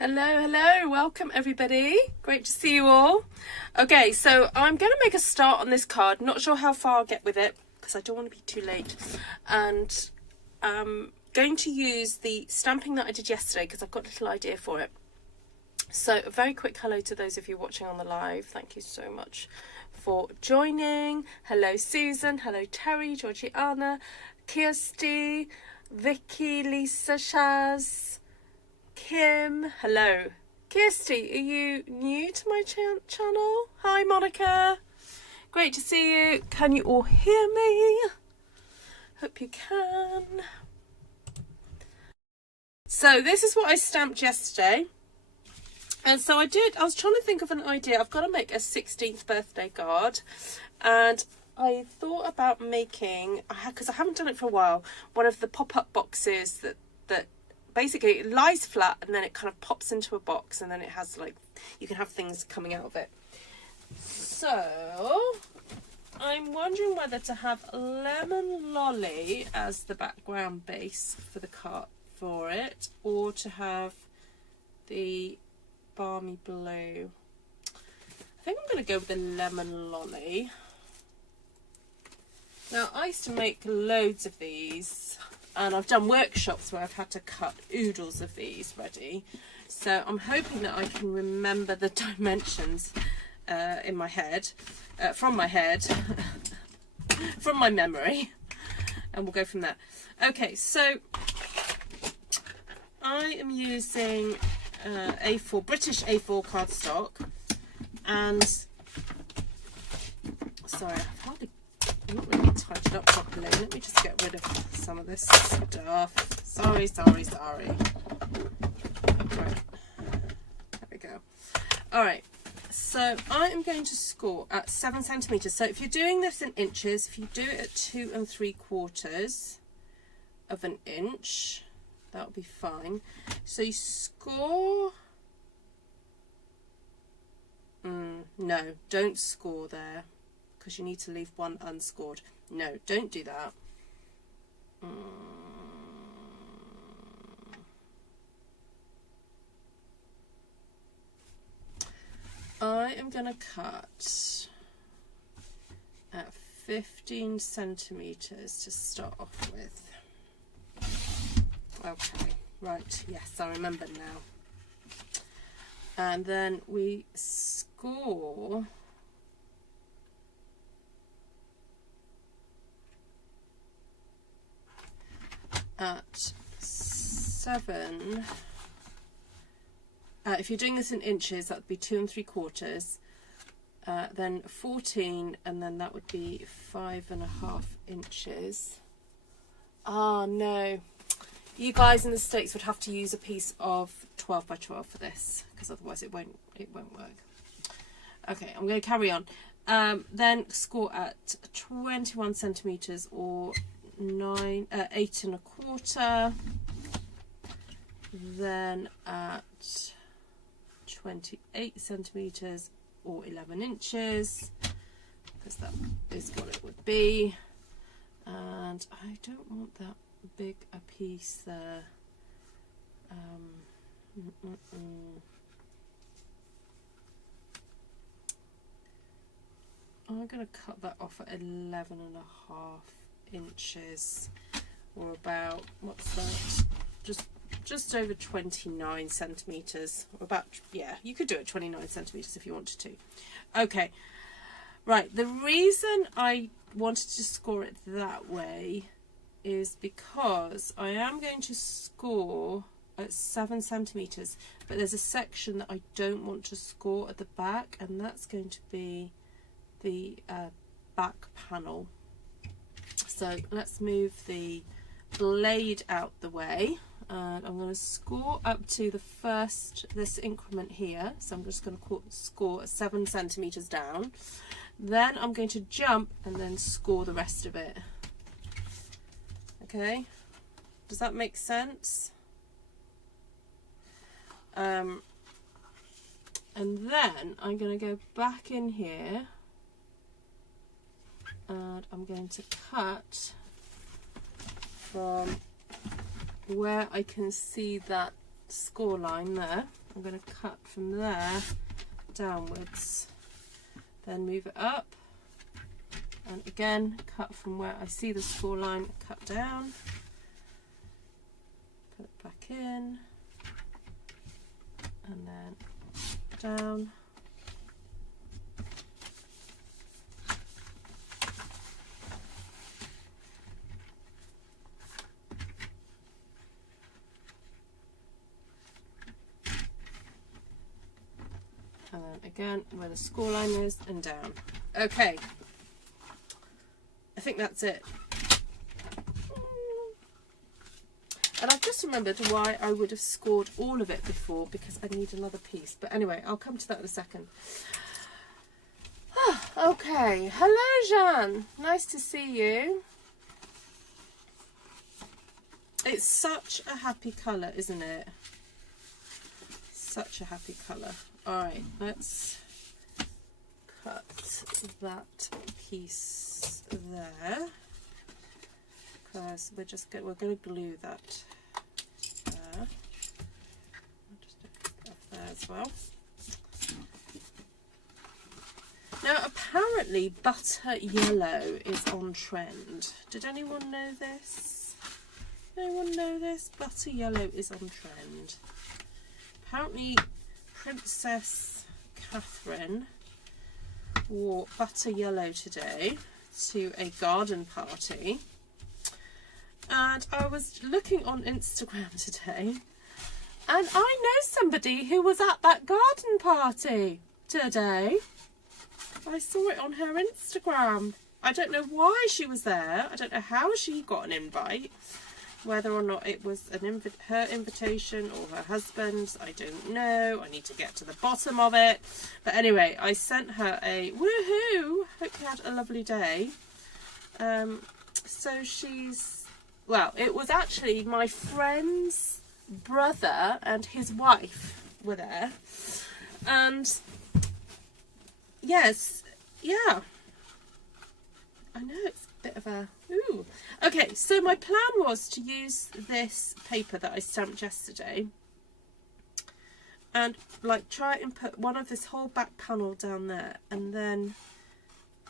Hello, welcome everybody. Great to see you all. Okay, so I'm going to make a start on this card. Not sure how far I'll get with it because I don't want to be too late. And I'm going to use the stamping that I did yesterday because I've got a little idea for it. So a very quick hello to those of you watching on the live. Thank you so much for joining. Hello Susan, hello Terry, Georgiana, Kirsty, Vicky, Lisa, Shaz, Kim, hello. Kirsty, are you new to my channel? Hi Monica, great to see you. Can you all hear me? Hope you can. So this is what I stamped yesterday. And so I was trying to think of an idea. I've got to make a 16th birthday card. And I thought about making, because I haven't done it for a while, one of the pop-up boxes that basically it lies flat and then it kind of pops into a box and then it has like, you can have things coming out of it. So I'm wondering whether to have lemon lolly as the background base for the card for it, or to have the balmy blue. I think I'm going to go with the lemon lolly. Now I used to make loads of these and I've done workshops where I've had to cut oodles of these ready, so I'm hoping that I can remember the dimensions in my head, from my head from my memory, and we'll go from there. Okay, so I am using A4, British A4 cardstock, and sorry, I've hardly not really tied it up properly. Let me just get rid of some of this stuff. Sorry. Right, there we go. All right, so I am going to score at 7 centimeters. So if you're doing this in inches, if you do it at 2 3/4 of an inch, that'll be fine. So you score. No, don't score there, because you need to leave one unscored. No, don't do that. I am going to cut at 15 centimeters to start off with. Okay, right, yes, I remember now. And then we score at 7. If you're doing this in inches, that would be 2 3/4. Then 14, and then that would be 5.5 inches. Oh no, you guys in the States would have to use a piece of 12 by 12 for this, because otherwise it won't work. Okay, I'm going to carry on. Then score at 21 centimeters or 8 1/4. Then at 28 centimeters or 11 inches, because that is what it would be. And I don't want that big a piece there. I'm going to cut that off at 11.5 inches, or about, what's that, just over 29 centimeters, or about, yeah, you could do it 29 centimeters if you wanted to. Okay, right, the reason I wanted to score it that way is because I am going to score at 7 centimeters, but there's a section that I don't want to score at the back, and that's going to be the back panel. So let's move the blade out the way, and I'm going to score up to this increment here. So I'm just going to score 7 centimeters down. Then I'm going to jump and then score the rest of it. Okay, does that make sense? And then I'm going to go back in here, and I'm going to cut from where I can see that score line there. I'm going to cut from there downwards, then move it up, and again cut from where I see the score line, cut down, put it back in, and then down. And then again where the score line is and down. Okay, I think that's it. And I've just remembered why I would have scored all of it before, because I need another piece. But anyway, I'll come to that in a second. Okay, hello Jeanne, nice to see you. It's such a happy colour, isn't it? Such a happy colour. Alright, let's cut that piece there, because we're going to glue that there. I'll just do it there as well. Now apparently butter yellow is on trend. Did anyone know this? Anyone know this? Butter yellow is on trend. Apparently Princess Catherine wore butter yellow today to a garden party, and I was looking on Instagram today and I know somebody who was at that garden party today. I saw it on her Instagram. I don't know why she was there. I don't know how she got an invite. Whether or not it was her invitation or her husband's, I don't know. I need to get to the bottom of it. But anyway, I sent her a woohoo. Hope you had a lovely day. So well, it was actually my friend's brother and his wife were there. And yes, yeah. I know it's a bit of a ooh. Okay, so my plan was to use this paper that I stamped yesterday and like try and put one of this whole back panel down there, and then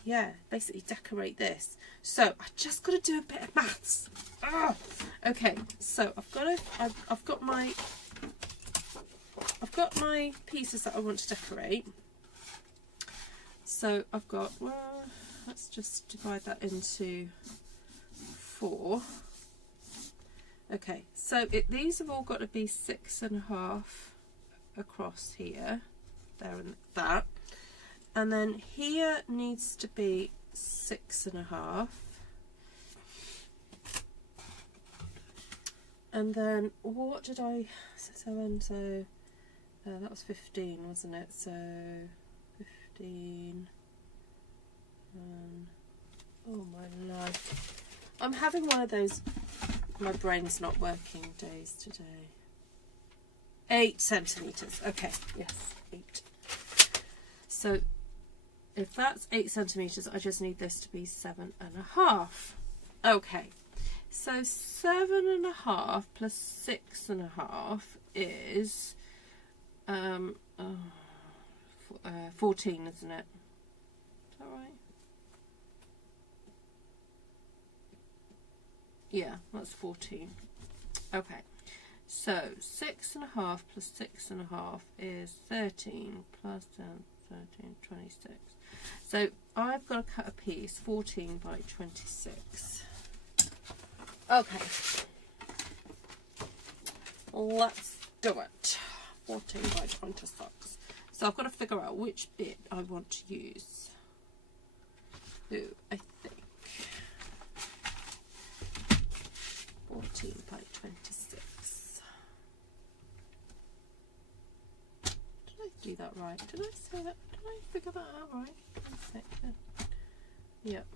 yeah, basically decorate this. So I just got to do a bit of maths. Ugh. Okay, so I've got my pieces that I want to decorate. So I've got, well, let's just divide that into 4. Okay, so these have all got to be 6.5 across here, there and that, and then here needs to be 6.5, and then what did I, so that was 15, wasn't it? So 15. Oh my life, I'm having one of those my brain's not working days today. 8 centimeters. Okay, yes, 8. So if that's 8 centimeters, I just need this to be 7.5. Okay, so 7.5 plus 6.5 is 14, isn't it? Is that right? Yeah, that's 14. Okay, so 6.5 plus 6.5 is 13 plus 10, 13, 26. So I've got to cut a piece 14 by 26. Okay, let's do it. 14 by 26. So I've got to figure out which bit I want to use. Ooh, I think 14 by 26. Did I do that right? Did I say that? Did I figure that out right? One second. Yep.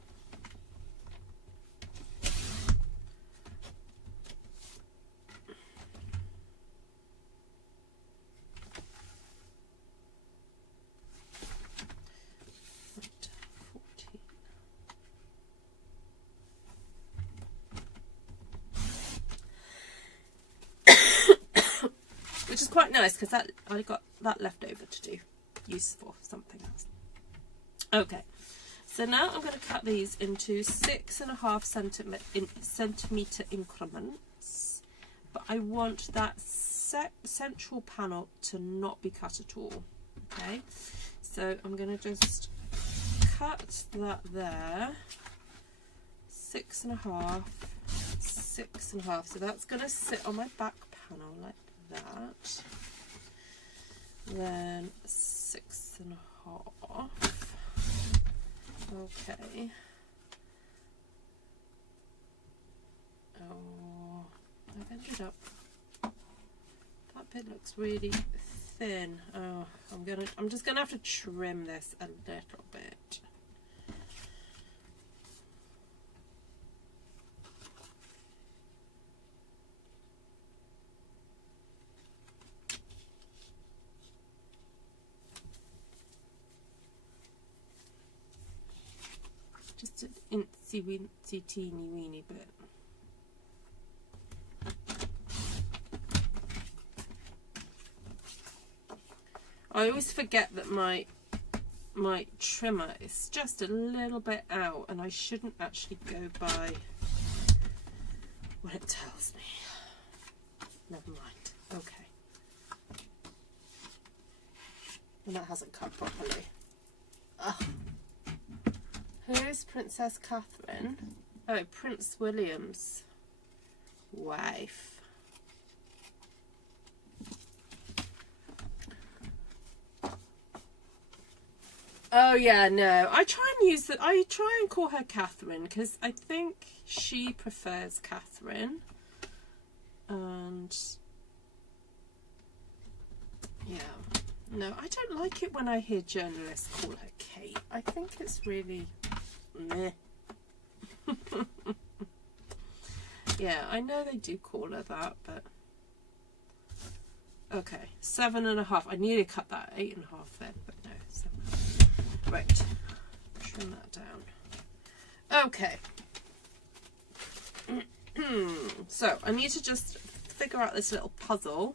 quite nice because that I got that left over to do use for something else. Okay, so now I'm going to cut these into 6.5 centimeter increments, but I want that central panel to not be cut at all. Okay, so I'm going to just cut that there, 6.5, 6.5. So that's going to sit on my back panel like that. Then 6.5. Okay. Oh, I've ended up. That bit looks really thin. Oh, I'm just gonna have to trim this a little bit. Just an incy wincy teeny weeny bit. I always forget that my trimmer is just a little bit out, and I shouldn't actually go by what it tells me. Never mind. Okay. And that hasn't cut properly. Ugh. Who's Princess Catherine? Oh, Prince William's wife. Oh yeah, no. I try and call her Catherine because I think she prefers Catherine. And yeah. No, I don't like it when I hear journalists call her Kate. I think it's really meh. Yeah, I know they do call her that, but okay, 7.5. I nearly cut that 8.5 then, but no, 7.5. Right, trim that down. Okay. So I need to just figure out this little puzzle.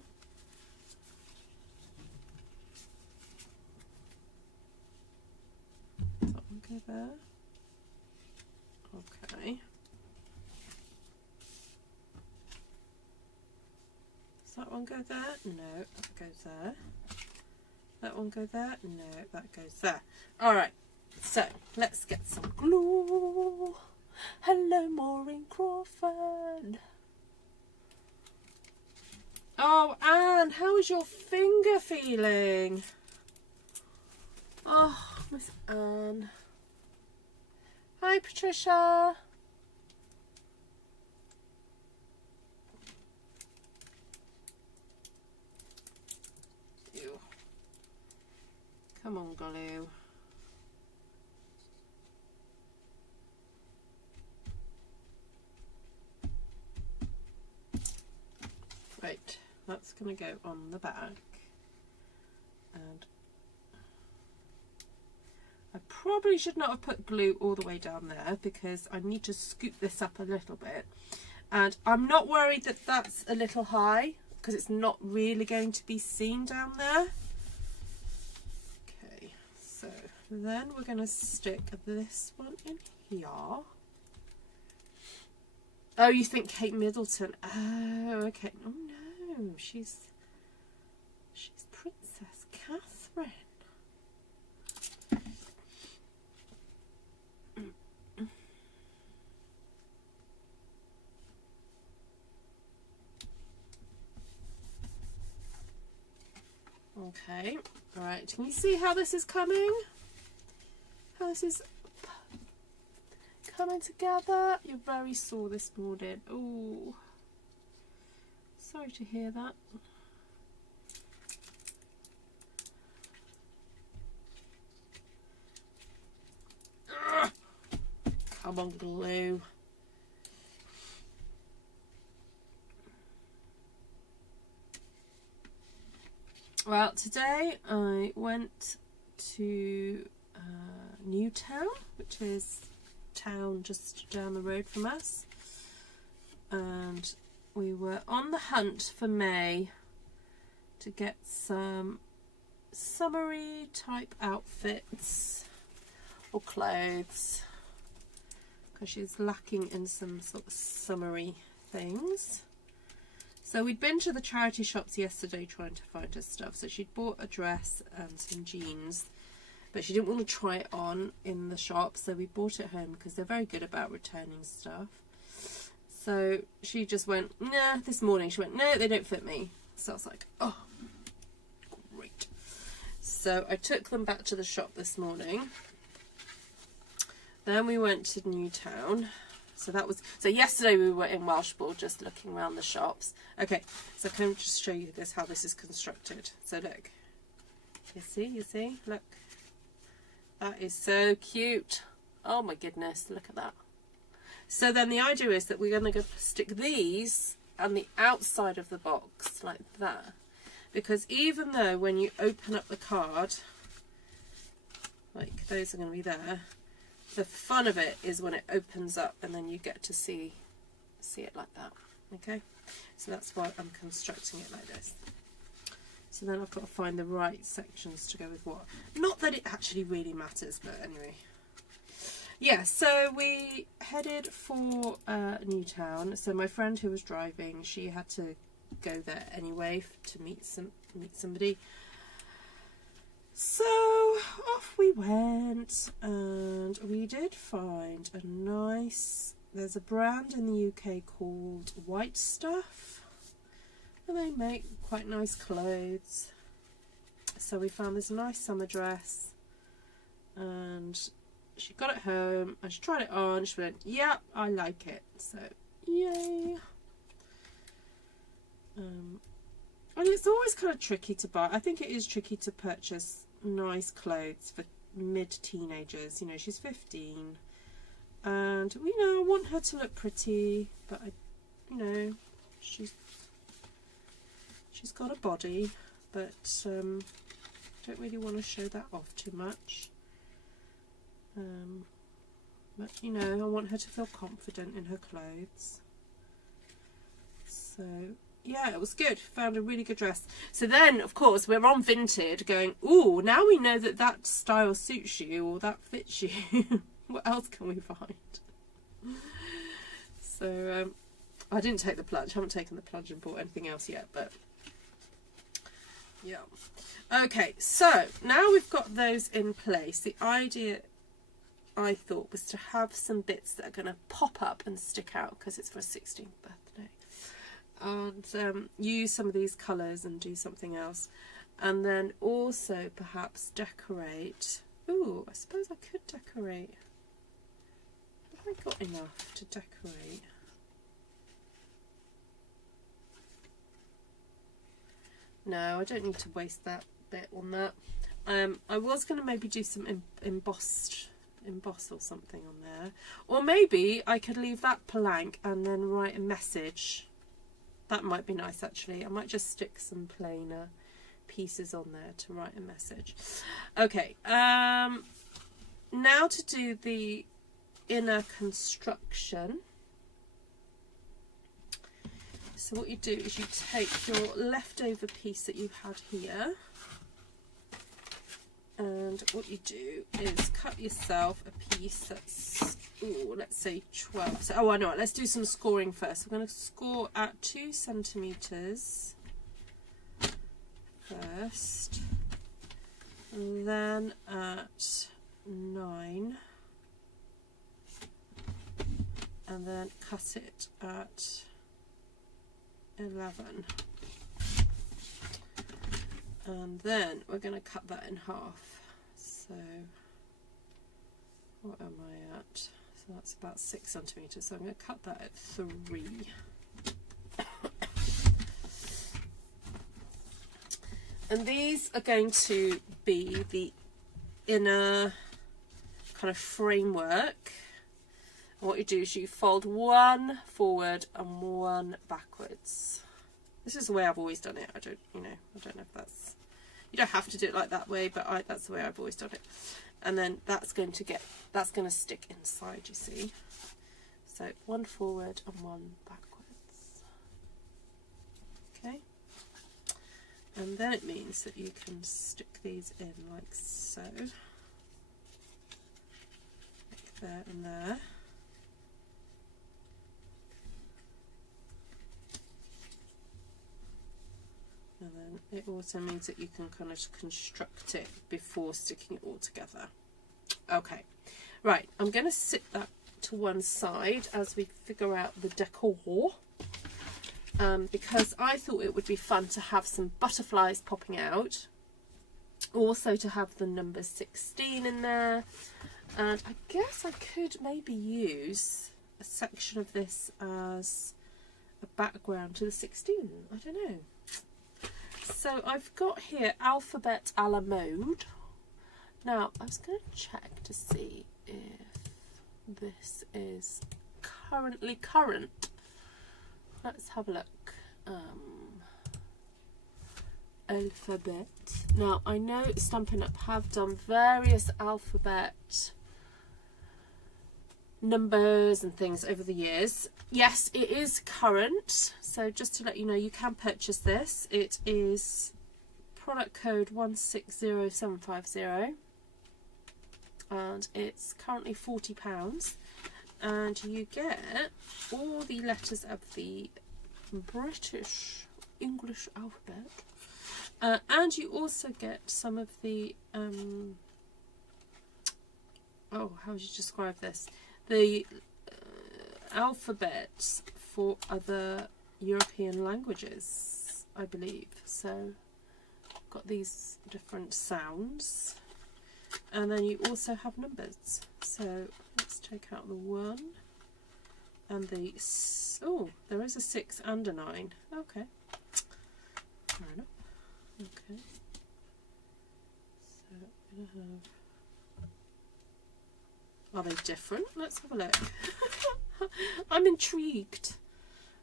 Does that one go there? Okay. Does that one go there? No, that goes there. That one go there? No, that goes there. Alright, so let's get some glue. Hello, Maureen Crawford. Oh, Anne, how is your finger feeling? Oh, Miss Anne. Hi, Patricia. Ew. Come on, glue. Right, that's going to go on the back. And I probably should not have put glue all the way down there because I need to scoop this up a little bit. And I'm not worried that that's a little high because it's not really going to be seen down there. Okay, so then we're going to stick this one in here. Oh, you think Kate Middleton? Oh, okay. Oh no, she's Princess Catherine. Okay, right. Can you see how this is coming? How this is coming together? You're very sore this morning. Oh, sorry to hear that. Ugh. Come on, glue. Well, today I went to Newtown, which is a town just down the road from us, and we were on the hunt for May to to get some summery type outfits or clothes, because she's lacking in some sort of summery things. So we'd been to the charity shops yesterday trying to find her stuff. So she'd bought a dress and some jeans, but she didn't want to try it on in the shop, so we bought it home because they're very good about returning stuff. So she just went, nah, this morning she went, no, they don't fit me. So I was like, oh, great. So I took them back to the shop this morning. Then we went to Newtown. So yesterday we were in Welshpool just looking around the shops. Okay, so can I just show you how this is constructed? So look, you see, look. That is so cute. Oh my goodness, look at that. So then the idea is that we're going to stick these on the outside of the box like that. Because even though when you open up the card, like those are going to be there, the fun of it is when it opens up and then you get to see it like that. Okay, so that's why I'm constructing it like this. So then I've got to find the right sections to go with what. Not that it actually really matters, but anyway. Yeah, so we headed for Newtown. So my friend who was driving, she had to go there anyway to meet somebody. So off we went, and we did find a nice, there's a brand in the UK called White Stuff, and they make quite nice clothes. So we found this nice summer dress, and she got it home and she tried it on. She went, yep, I like it. So yay. And it's always kind of tricky to buy. I think it is tricky to purchase nice clothes for mid-teenagers. You know, she's 15, and you know, I want her to look pretty, but you know, she's got a body, but don't really want to show that off too much. But you know, I want her to feel confident in her clothes. So yeah, it was good. Found a really good dress. So then, of course, we're on Vinted going, ooh, now we know that that style suits you or that fits you. What else can we find? So I didn't take the plunge. I haven't taken the plunge and bought anything else yet, but yeah. Okay, so now we've got those in place. The idea, I thought, was to have some bits that are going to pop up and stick out because it's for a 16th birthday, and use some of these colours and do something else, and then also perhaps decorate. Ooh, I suppose I could decorate. Have I got enough to decorate? No, I don't need to waste that bit on that. I was going to maybe do some emboss or something on there, or maybe I could leave that blank and then write a message. That might be nice actually. I might just stick some plainer pieces on there to write a message. Okay, now to do the inner construction. So what you do is you take your leftover piece that you've had here, and what you do is cut yourself a piece that's, ooh, let's say 12. So, oh, I know it. Let's do some scoring first. We're going to score at 2 centimetres first, and then at 9, and then cut it at 11, and then we're going to cut that in half. So what am I at? So that's about 6 centimetres, so I'm going to cut that at 3. And these are going to be the inner kind of framework. And what you do is you fold one forward and one backwards. This is the way I've always done it. I don't know if that's, you don't have to do it like that way, but that's the way I've always done it. And then that's going to stick inside, you see. So one forward and one backwards. Okay. And then it means that you can stick these in like so, like there and there. And then it also means that you can kind of construct it before sticking it all together. Okay, right, I'm going to sit that to one side as we figure out the decor. Because I thought it would be fun to have some butterflies popping out, also to have the number 16 in there, and I guess I could maybe use a section of this as a background to the 16, I don't know. So I've got here alphabet a la mode. Now I was going to check to see if this is currently current. Let's have a look. Alphabet. Now I know Stampin' Up have done various alphabet numbers and things over the years. Yes, it is current. So just to let you know, you can purchase this. It is product code 160750 and it's currently £40. And you get all the letters of the British English alphabet, and you also get some of the oh, how would you describe this, the alphabets for other European languages, I believe. So got these different sounds, and then you also have numbers. So let's take out the 1 and the, oh, there is a 6 and a 9. Okay, fair enough. Okay, so I'm gonna have, are they different? Let's have a look. I'm intrigued.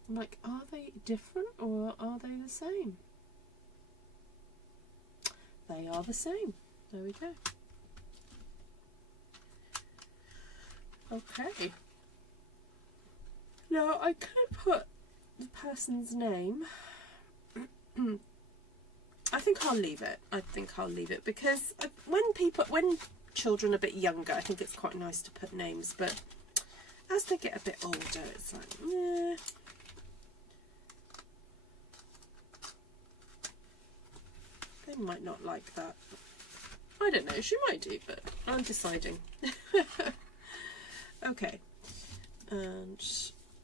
I'm like, are they different or are they the same? They are the same. There we go. Okay. Now I could put the person's name. I think I'll leave it. Because when children are a bit younger, I think it's quite nice to put names. But as they get a bit older, it's like, yeah. They might not like that. I don't know. She might do, but I'm deciding. Okay, and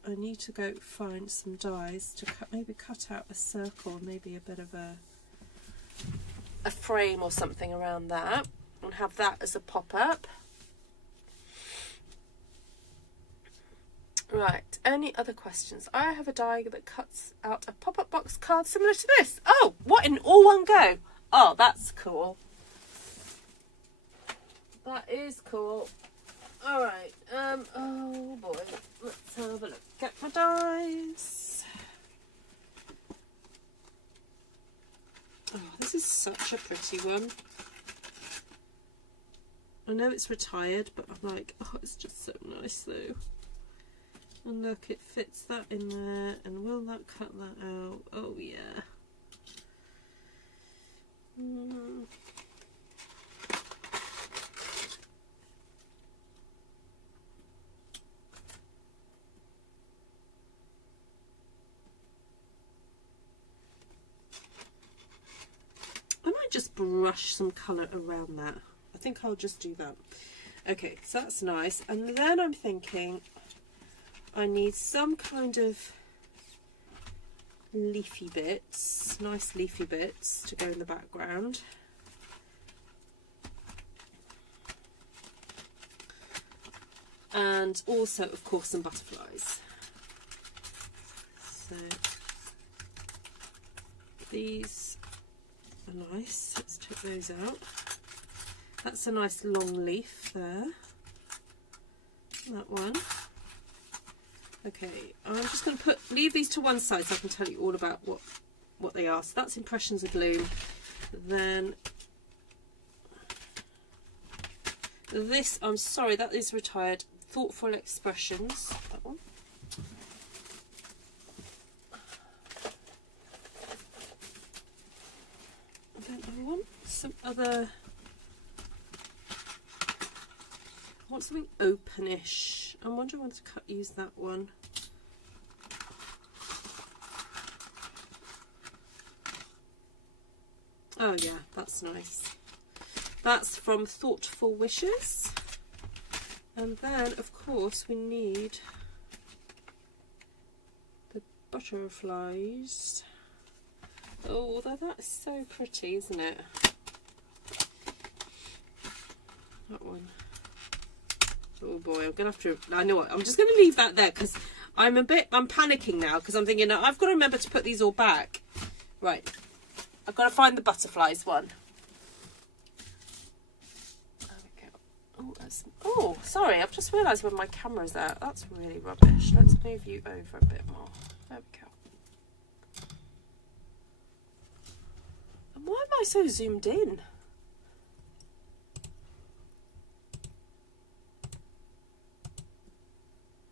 I need to go find some dies to maybe cut out a circle, maybe a bit of a frame or something around that, and have that as a pop-up. Right, any other questions? I have a die that cuts out a pop-up box card similar to this. Oh, what, in all one go? Oh, that's cool. That is cool. Alright, oh boy, let's have a look. Get my dies. Oh, this is such a pretty one. I know it's retired, but I'm like, oh, it's just so nice though. And look, it fits that in there, and will that cut that out? Oh yeah. Just brush some colour around that. I think I'll just do that. Okay, so that's nice. And then I'm thinking I need some kind of leafy bits, nice leafy bits to go in the background. And also, of course, some butterflies. So these are nice. Let's take those out. That's a nice long leaf there. That one. Okay, I'm just going to leave these to one side so I can tell you all about what they are. So that's Impressions of Bloom. Then this, I'm sorry, that is retired. Thoughtful Expressions. That one. want some other, I want something openish. I wonder if I want to use that one. Oh yeah, that's nice. That's from Thoughtful Wishes. And then, of course, we need the butterflies. Oh, that is so pretty, isn't it? That one. Oh boy, I'm gonna have to, I know what, I'm just gonna leave that there because I'm panicking now because I'm thinking, I've got to remember to put these all back. Right, I've got to find the butterflies one. There we go. Oh, sorry, I've just realised when my camera's out. That's really rubbish. Let's move you over a bit more. There we go. And why am I so zoomed in?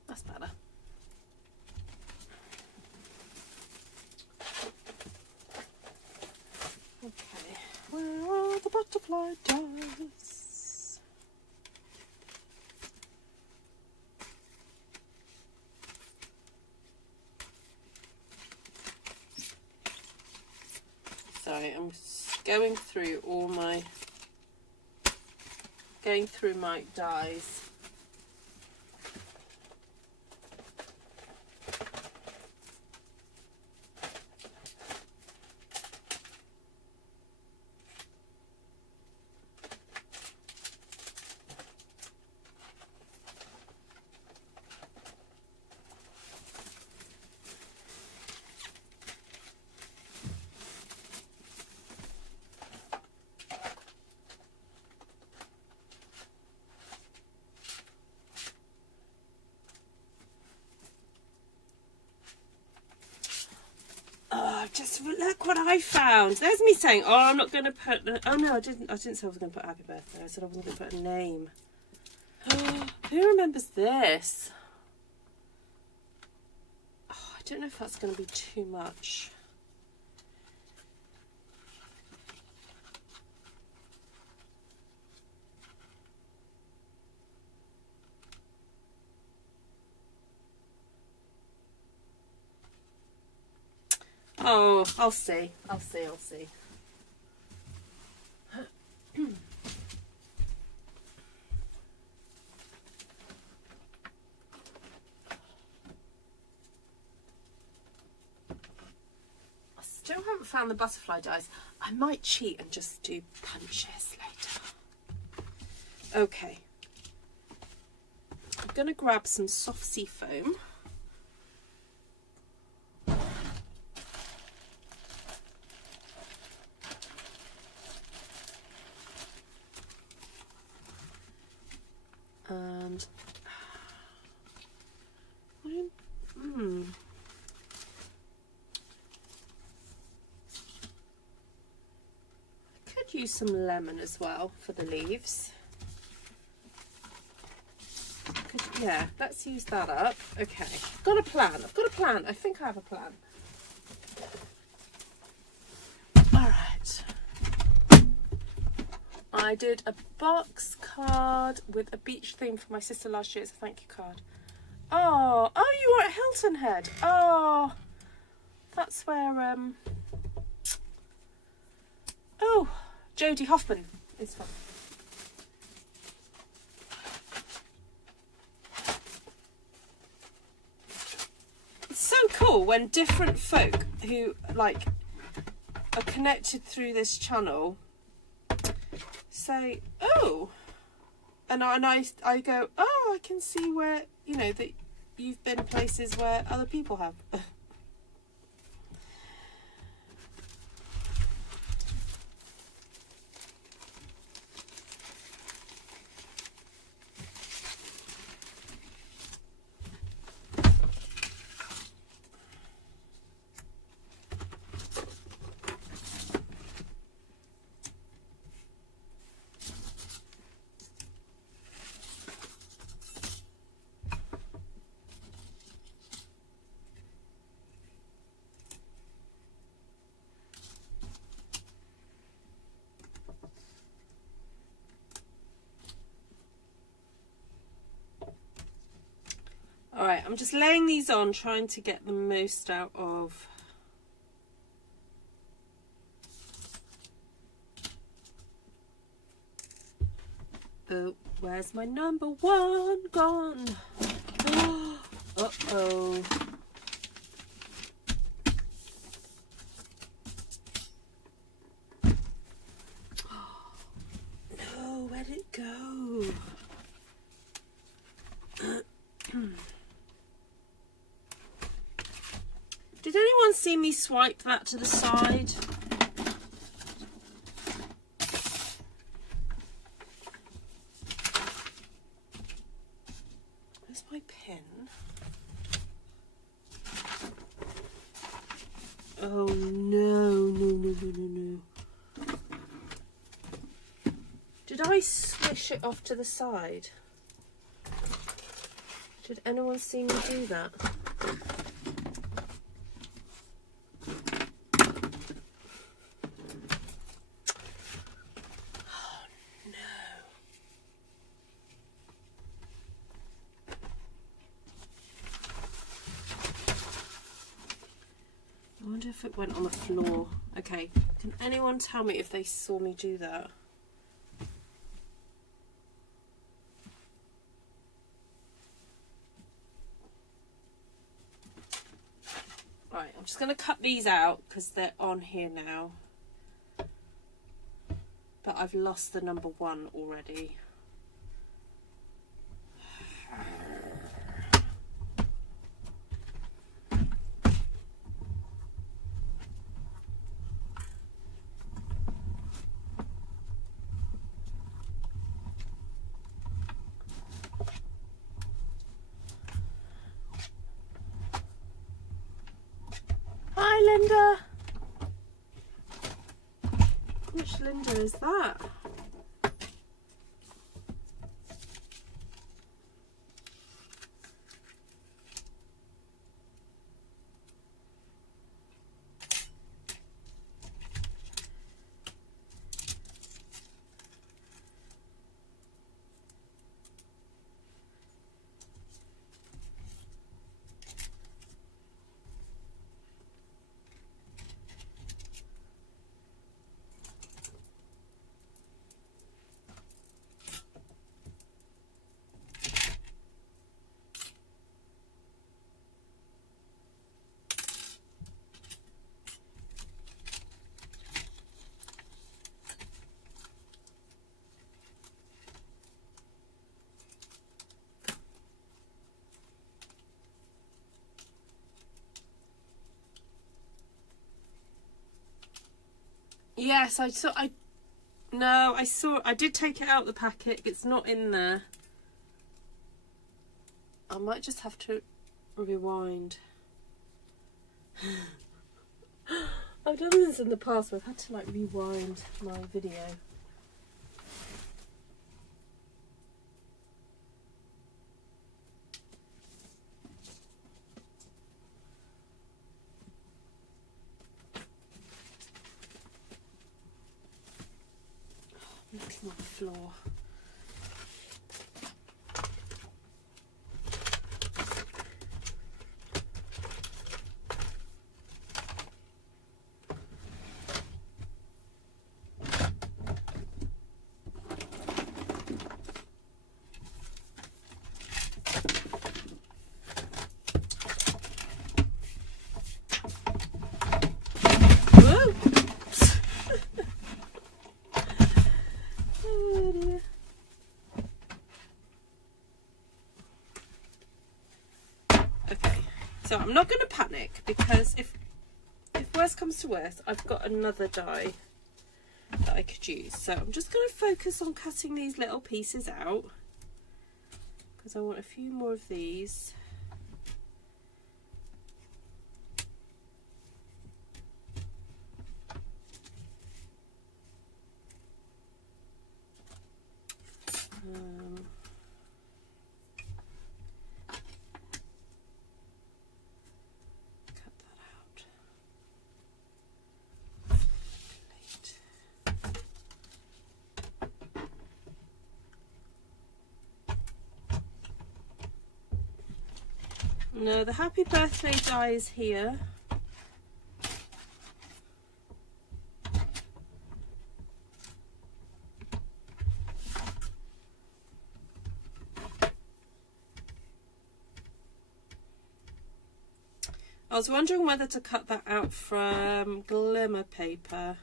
That's better. Okay, where are the butterfly dies? Sorry, I'm going through my dies. Just look what I found. There's me saying, oh, I'm not going to put, oh no, I didn't say I was going to put happy birthday. I said I wasn't going to put a name. Who remembers this? Oh, I don't know if that's going to be too much. Oh, I'll see. I'll see. I still haven't found the butterfly dies. I might cheat and just do punches later. Okay. I'm going to grab some soft sea foam. And I could use some lemon as well for the leaves. Yeah, let's use that up. Okay, I've got a plan. I think I have a plan. All right. I did a box card with a beach theme for my sister last year. It's a thank you card. Oh, you were at Hilton Head. Oh, that's where, oh, Jodie Hoffman is from. It's so cool when different folk who, like, are connected through this channel say, oh, and I go, oh, I can see where, you know, that you've been places where other people have. Alright, I'm just laying these on, trying to get the most out of... Oh, where's my number one gone? Uh-oh. No, where'd it go? Did anyone see me swipe that to the side? Where's my pen? Oh no, no, no, no, no, no. Did I swish it off to the side? Did anyone see me do that? I wonder if it went on the floor. Okay, can anyone tell me if they saw me do that? Right, I'm just going to cut these out because they're on here now. But I've lost the number one already. Hi, Linda. Which Linda is that? Yes, I saw. I saw. I did take it out of the packet. It's not in there. I might just have to rewind. I've done this in the past, but I've had to like rewind my video. Looking on the floor. So I'm not going to panic because if worst comes to worst, I've got another die that I could use. So I'm just going to focus on cutting these little pieces out because I want a few more of these. No, the happy birthday die is here. I was wondering whether to cut that out from glimmer paper.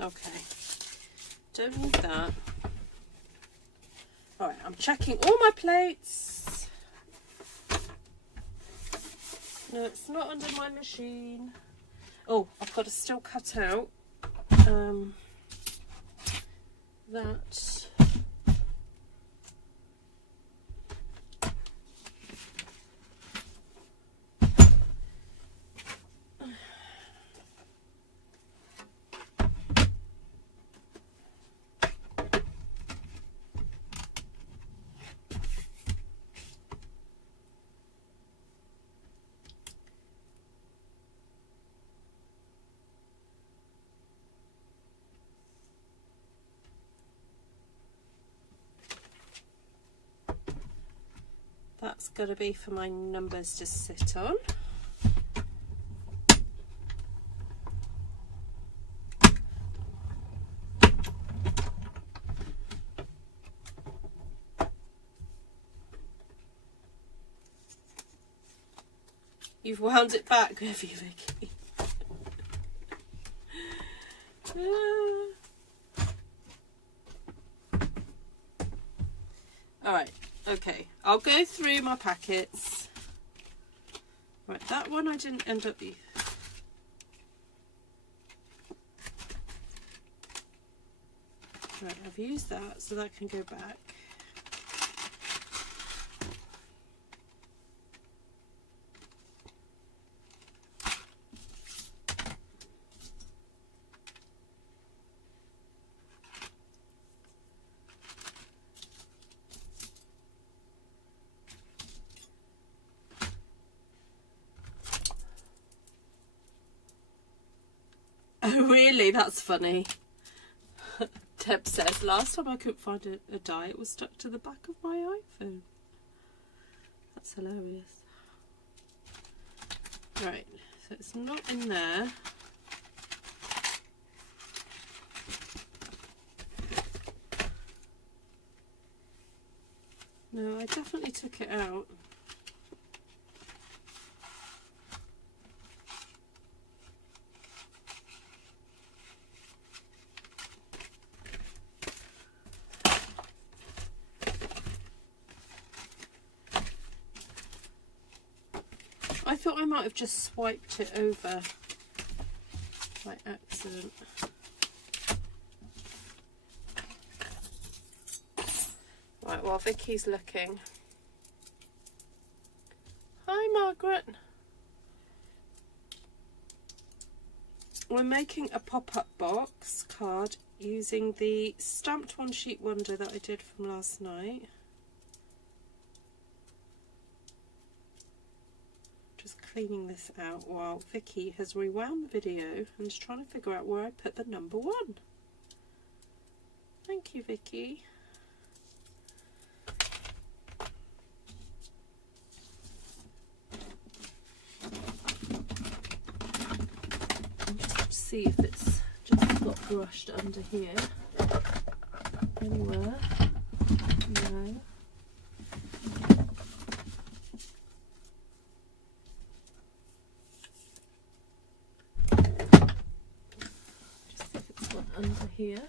Okay, don't need that. Alright, I'm checking all my plates. No, it's not under my machine. Oh, I've got to still cut out that. That's going to be for my numbers to sit on. You've wound it back, have you, Vicky? Alright, okay. I'll go through my packets. Right, that one I didn't end up with. Right, I've used that, so that can go back. Oh really? That's funny. Deb says, last time I couldn't find a die, it was stuck to the back of my iPhone. That's hilarious. Right, so it's not in there. No, I definitely took it out. I thought I might have just swiped it over by accident. Right, while Vicky's looking. Hi Margaret. We're making a pop-up box card using the stamped one sheet wonder that I did from last night. Just cleaning this out while Vicky has rewound the video and is trying to figure out where I put the number 1. Thank you, Vicky. Just see if it's just got brushed under here anywhere. No. Just see if it's got under here.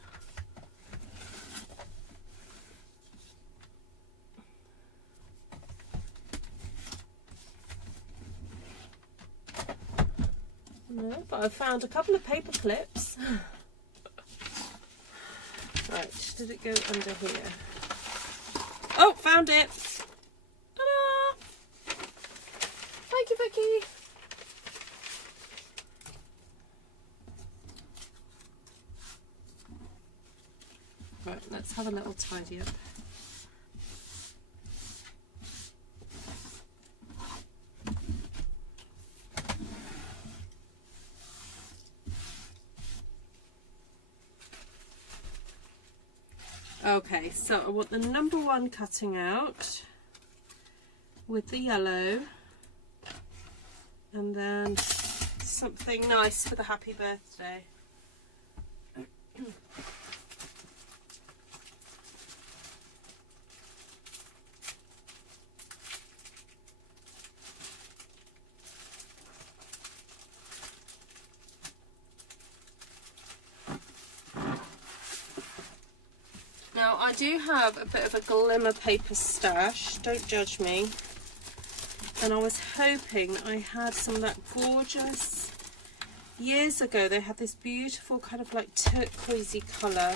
No, but I've found a couple of paper clips. Right, did it go under here? Oh, found it! Ta-da! Thank you, Vicky. Right, let's have a little tidy up. Okay, so I want the number 1 cutting out with the yellow, and then something nice for the happy birthday. Now I do have a bit of a glimmer paper stash, don't judge me, and I was hoping I had some of that gorgeous, years ago they had this beautiful kind of like turquoisey colour,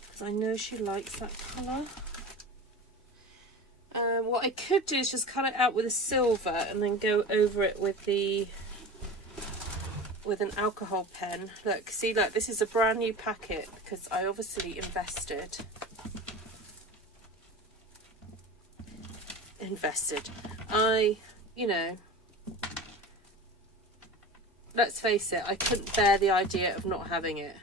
because I know she likes that colour. What I could do is just cut it out with a silver and then go over it with an alcohol pen. Look, see, look, this is a brand new packet because I obviously invested. You know, let's face it, I couldn't bear the idea of not having it.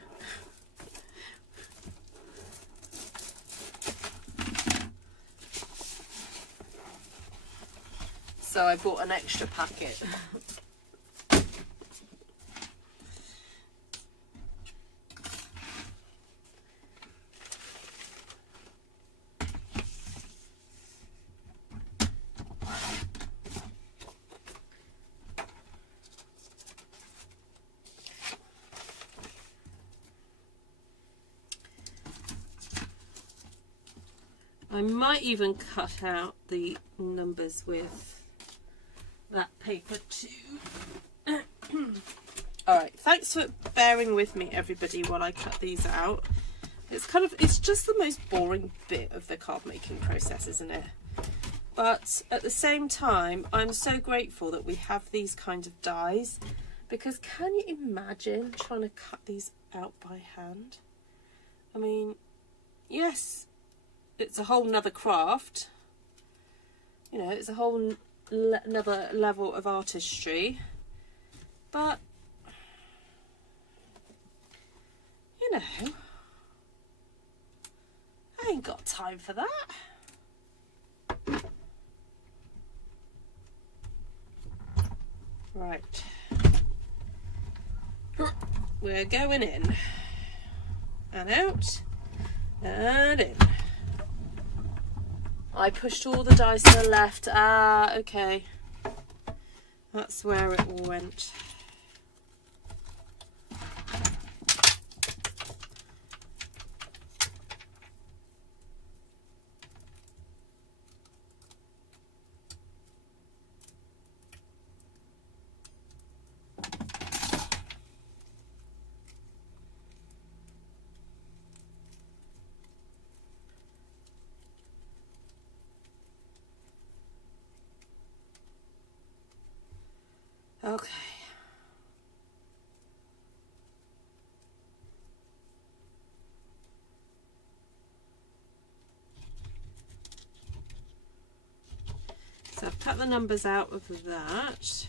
So I bought an extra packet. I might even cut out the numbers with that paper too. Alright, thanks for bearing with me everybody while I cut these out. It's just the most boring bit of the card making process, isn't it? But at the same time, I'm so grateful that we have these kinds of dies, because can you imagine trying to cut these out by hand? I mean, yes, it's a whole nother craft, you know, it's a whole another level of artistry, but you know, I ain't got time for that. Right, we're going in and out and in. I pushed all the dice to the left. Ah, okay. That's where it all went. Okay. So I've cut the numbers out of that.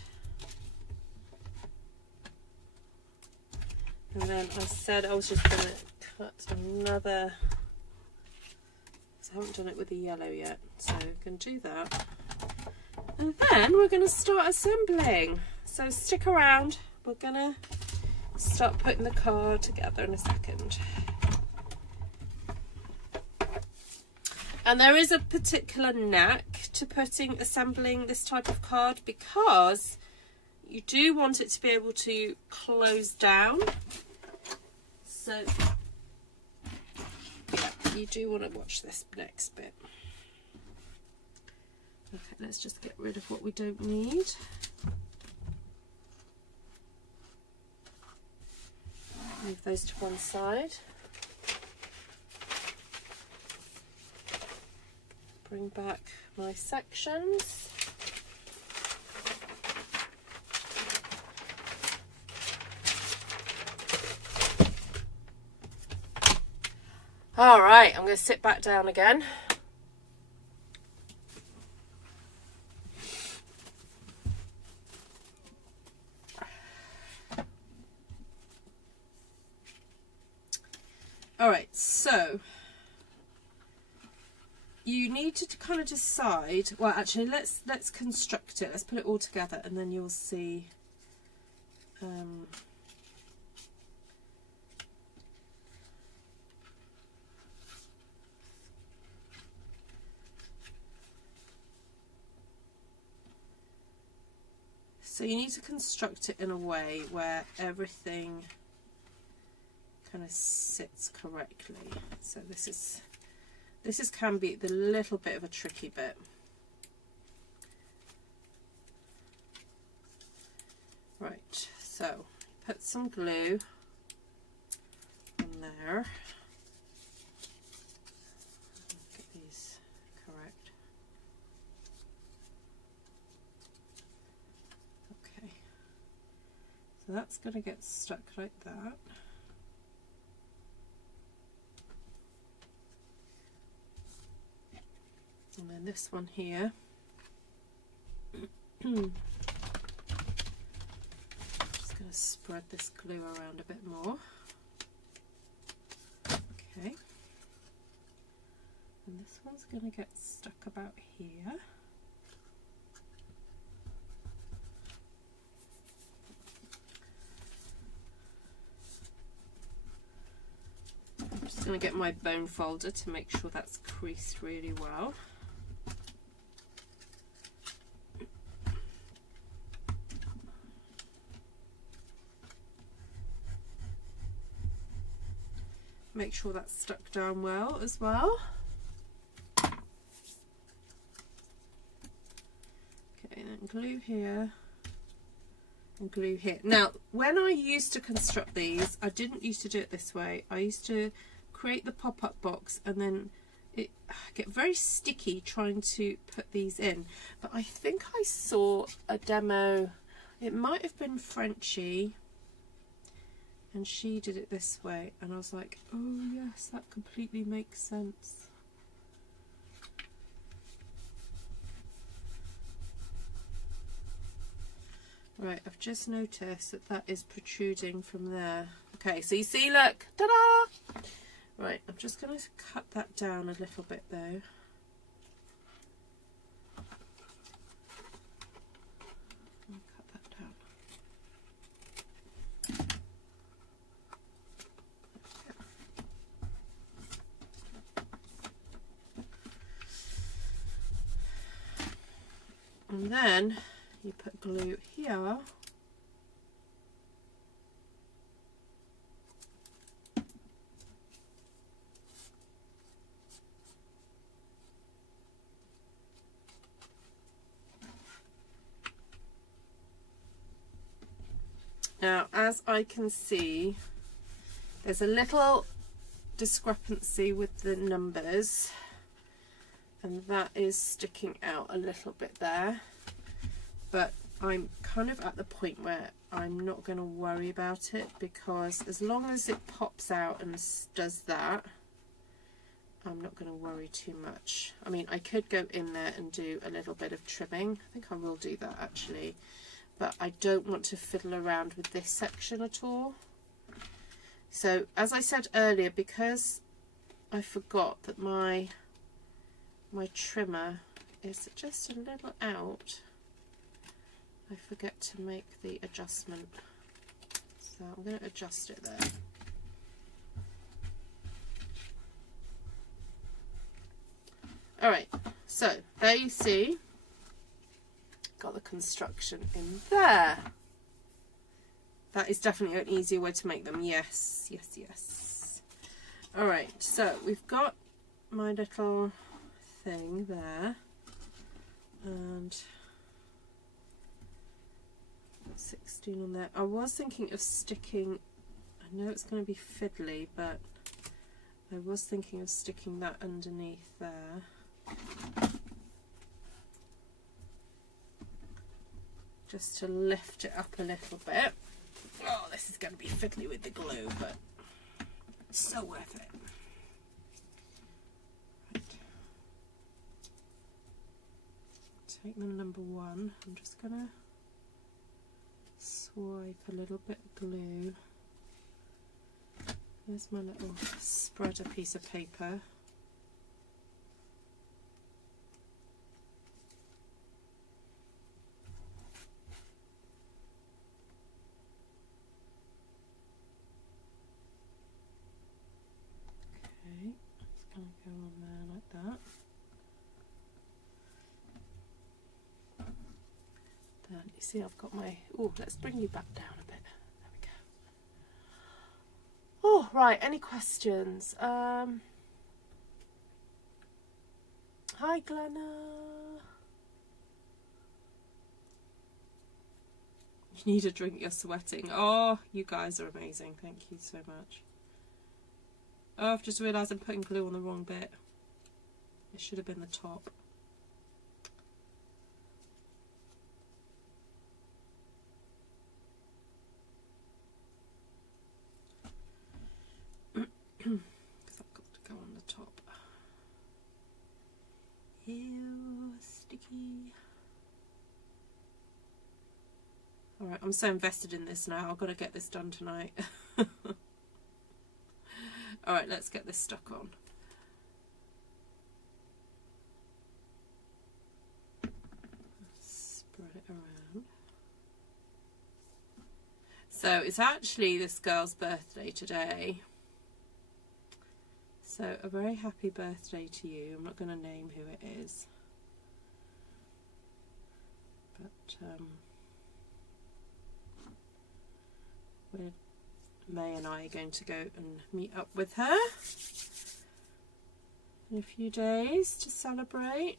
And then I said I was just going to cut another. So I haven't done it with the yellow yet, so I can do that. And then we're going to start assembling. So stick around, we're going to start putting the card together in a second. And there is a particular knack to assembling this type of card, because you do want it to be able to close down. So yeah, you do want to watch this next bit. Okay, let's just get rid of what we don't need. Move those to one side. bring back my sections. All right, I'm going to sit back down again. All right, so you need to kind of decide, well, actually, let's construct it. Let's put it all together and then you'll see. So you need to construct it in a way where everything kind of sits correctly. So this is can be the little bit of a tricky bit. Right, so put some glue on there. Get these correct. Okay, so that's going to get stuck like that. And then this one here, just going to spread this glue around a bit more. Okay. And this one's going to get stuck about here. I'm just going to get my bone folder to make sure that's creased really well. Make sure that's stuck down well as well. Okay, and then glue here and glue here. Now, when I used to construct these, I didn't used to do it this way. I used to create the pop-up box and then it get very sticky trying to put these in. But I think I saw a demo, it might have been Frenchie, and she did it this way, and I was like, oh yes, that completely makes sense. Right, I've just noticed that that is protruding from there. Okay, so you see, look, ta-da! Right, I'm just going to cut that down a little bit though. And then you put glue here. Now, as I can see, there's a little discrepancy with the numbers, and that is sticking out a little bit there, but I'm kind of at the point where I'm not going to worry about it, because as long as it pops out and does that, I'm not going to worry too much. I mean, I could go in there and do a little bit of trimming. I think I will do that actually, but I don't want to fiddle around with this section at all. So as I said earlier, because I forgot that my trimmer is just a little out, I forget to make the adjustment. So I'm going to adjust it there. Alright, so there you see, got the construction in there. That is definitely an easier way to make them. Yes, yes, yes. Alright, so we've got my little thing there, and 16 on there. I was thinking of sticking, I know it's going to be fiddly, but I was thinking of sticking that underneath there. just to lift it up a little bit. Oh, this is going to be fiddly with the glue, but so worth it. Right. Take them number one. I'm just going to swipe a little bit of glue. There's my little spreader piece of paper. Okay, it's going to go on there like that. Then you see I've got my, oh, let's bring you back down a bit. There we go. Oh, right, any questions? Hi Glenna. You need a drink, you're sweating. Oh, you guys are amazing. Thank you so much. Oh, I've just realised I'm putting glue on the wrong bit. It should have been the top. Because I've got to go on the top. Ew, sticky. Alright, I'm so invested in this now. I've got to get this done tonight. Alright, let's get this stuck on. Spread it around. So it's actually this girl's birthday today. So a very happy birthday to you. I'm not going to name who it is. But May and I are going to go and meet up with her in a few days to celebrate.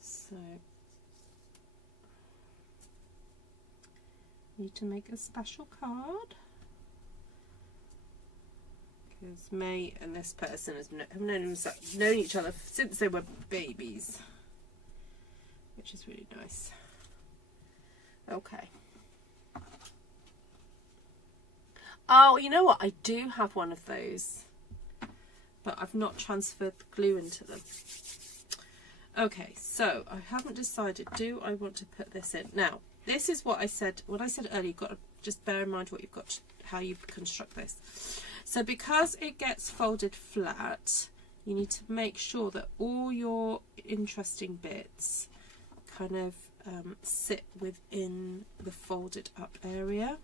So need to make a special card because May and this person have known each other since they were babies, which is really nice. Okay. Oh, you know what? I do have one of those, but I've not transferred the glue into them. Okay, so I haven't decided, do I want to put this in? Now, this is what I said earlier, you've got to just bear in mind what you've got, how you construct this. So because it gets folded flat, you need to make sure that all your interesting bits kind of sit within the folded up area.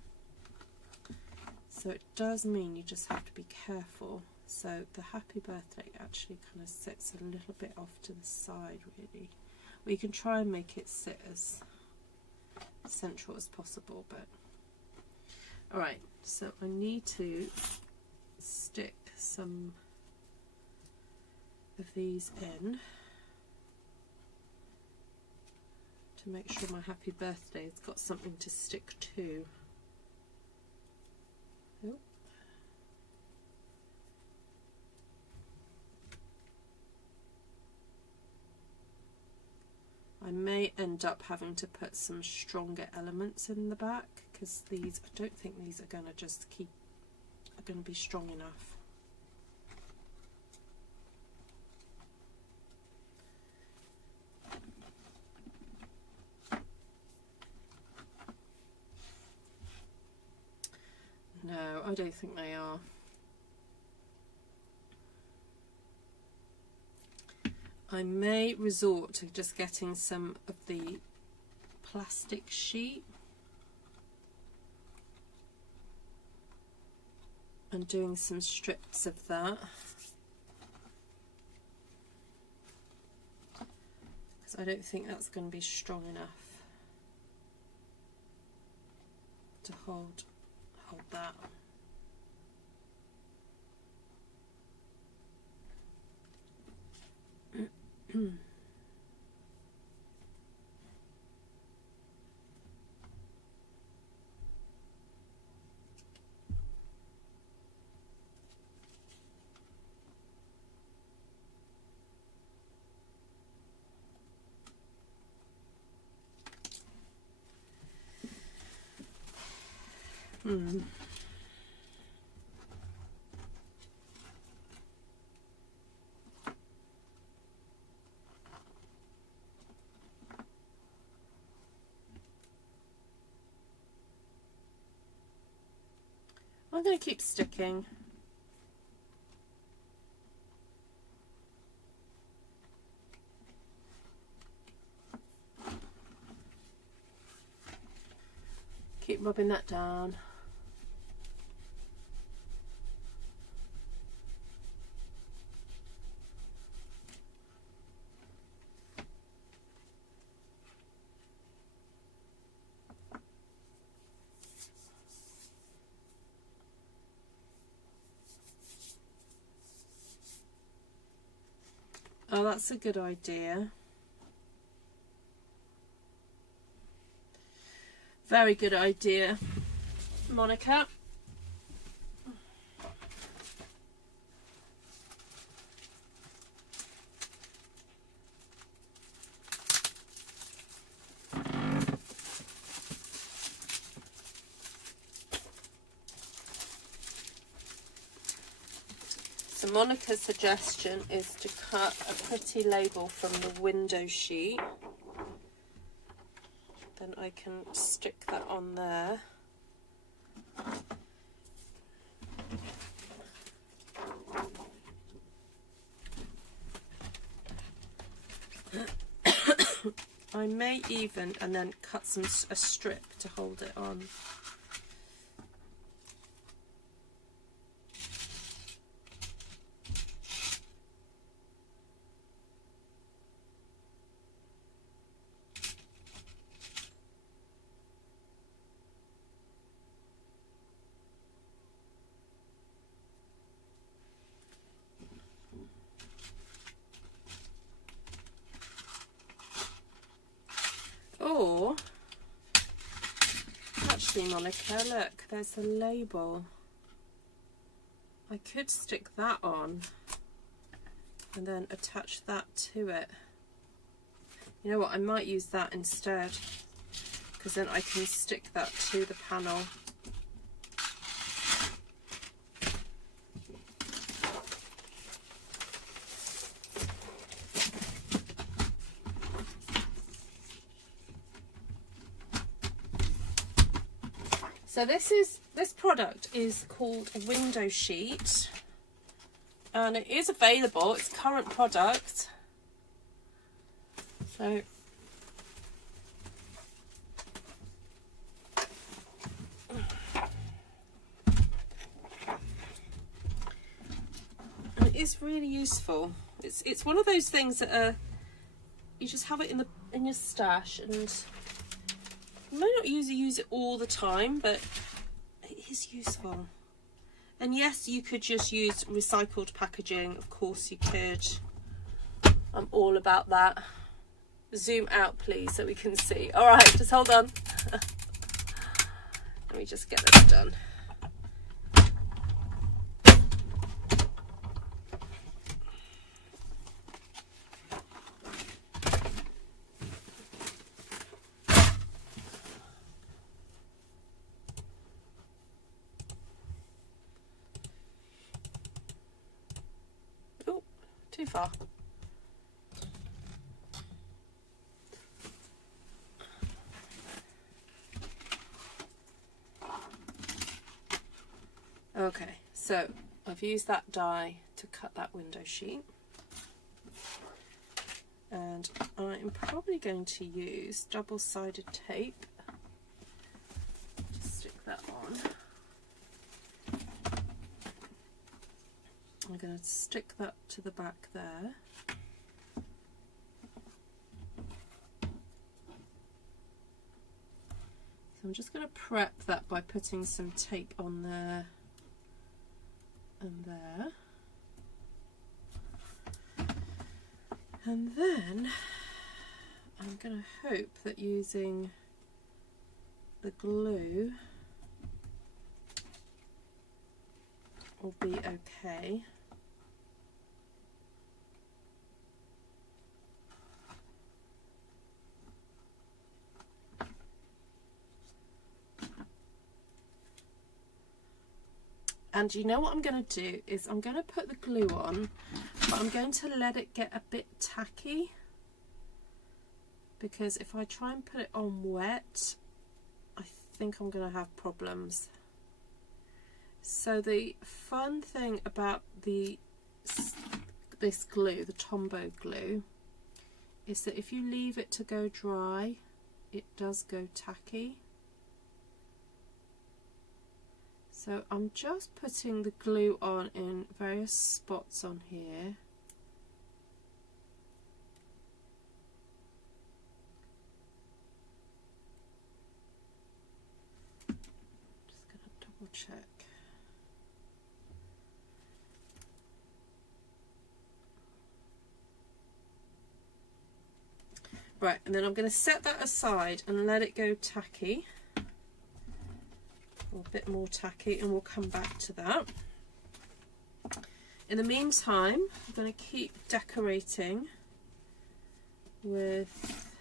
So it does mean you just have to be careful. So the happy birthday actually kind of sits a little bit off to the side really. Well, you can try and make it sit as central as possible, but alright, so I need to stick some of these in to make sure my happy birthday has got something to stick to. Oh. I may end up having to put some stronger elements in the back because these, I don't think these are going to just keep, are going to be strong enough. No, I don't think they are. I may resort to just getting some of the plastic sheet and doing some strips of that, because I don't think that's going to be strong enough to hold that. I'm going to keep sticking. Keep rubbing that down. Oh, that's a good idea. Very good idea, Monica. So Monica's suggestion is to cut a pretty label from the window sheet. Then I can stick that on there. I may even, and then cut a strip to hold it on. Or, actually Monica, look, there's the label. I could stick that on and then attach that to it. You know what, I might use that instead, because then I can stick that to the panel. So this product is called a window sheet, and it is available. It's current product. So and it is really useful. It's one of those things that you just have it in your stash, and you may not use it all the time, but it is useful. And yes, you could just use recycled packaging. Of course you could. I'm all about that. Zoom out, please, so we can see. All right, just hold on. Let me just get this done. Too far. Okay, so I've used that die to cut that window sheet, and I'm probably going to use double-sided tape to stick that on. I'm going to stick that to the back there. So I'm just going to prep that by putting some tape on there and there. And then I'm going to hope that using the glue will be okay. And you know what I'm going to do is I'm going to put the glue on, but I'm going to let it get a bit tacky, because if I try and put it on wet, I think I'm going to have problems. So the fun thing about this glue, the Tombow glue, is that if you leave it to go dry, it does go tacky. So I'm just putting the glue on in various spots on here. Just going to double check. Right, and then I'm going to set that aside and let it go tacky. A bit more tacky, and we'll come back to that. In the meantime, I'm going to keep decorating with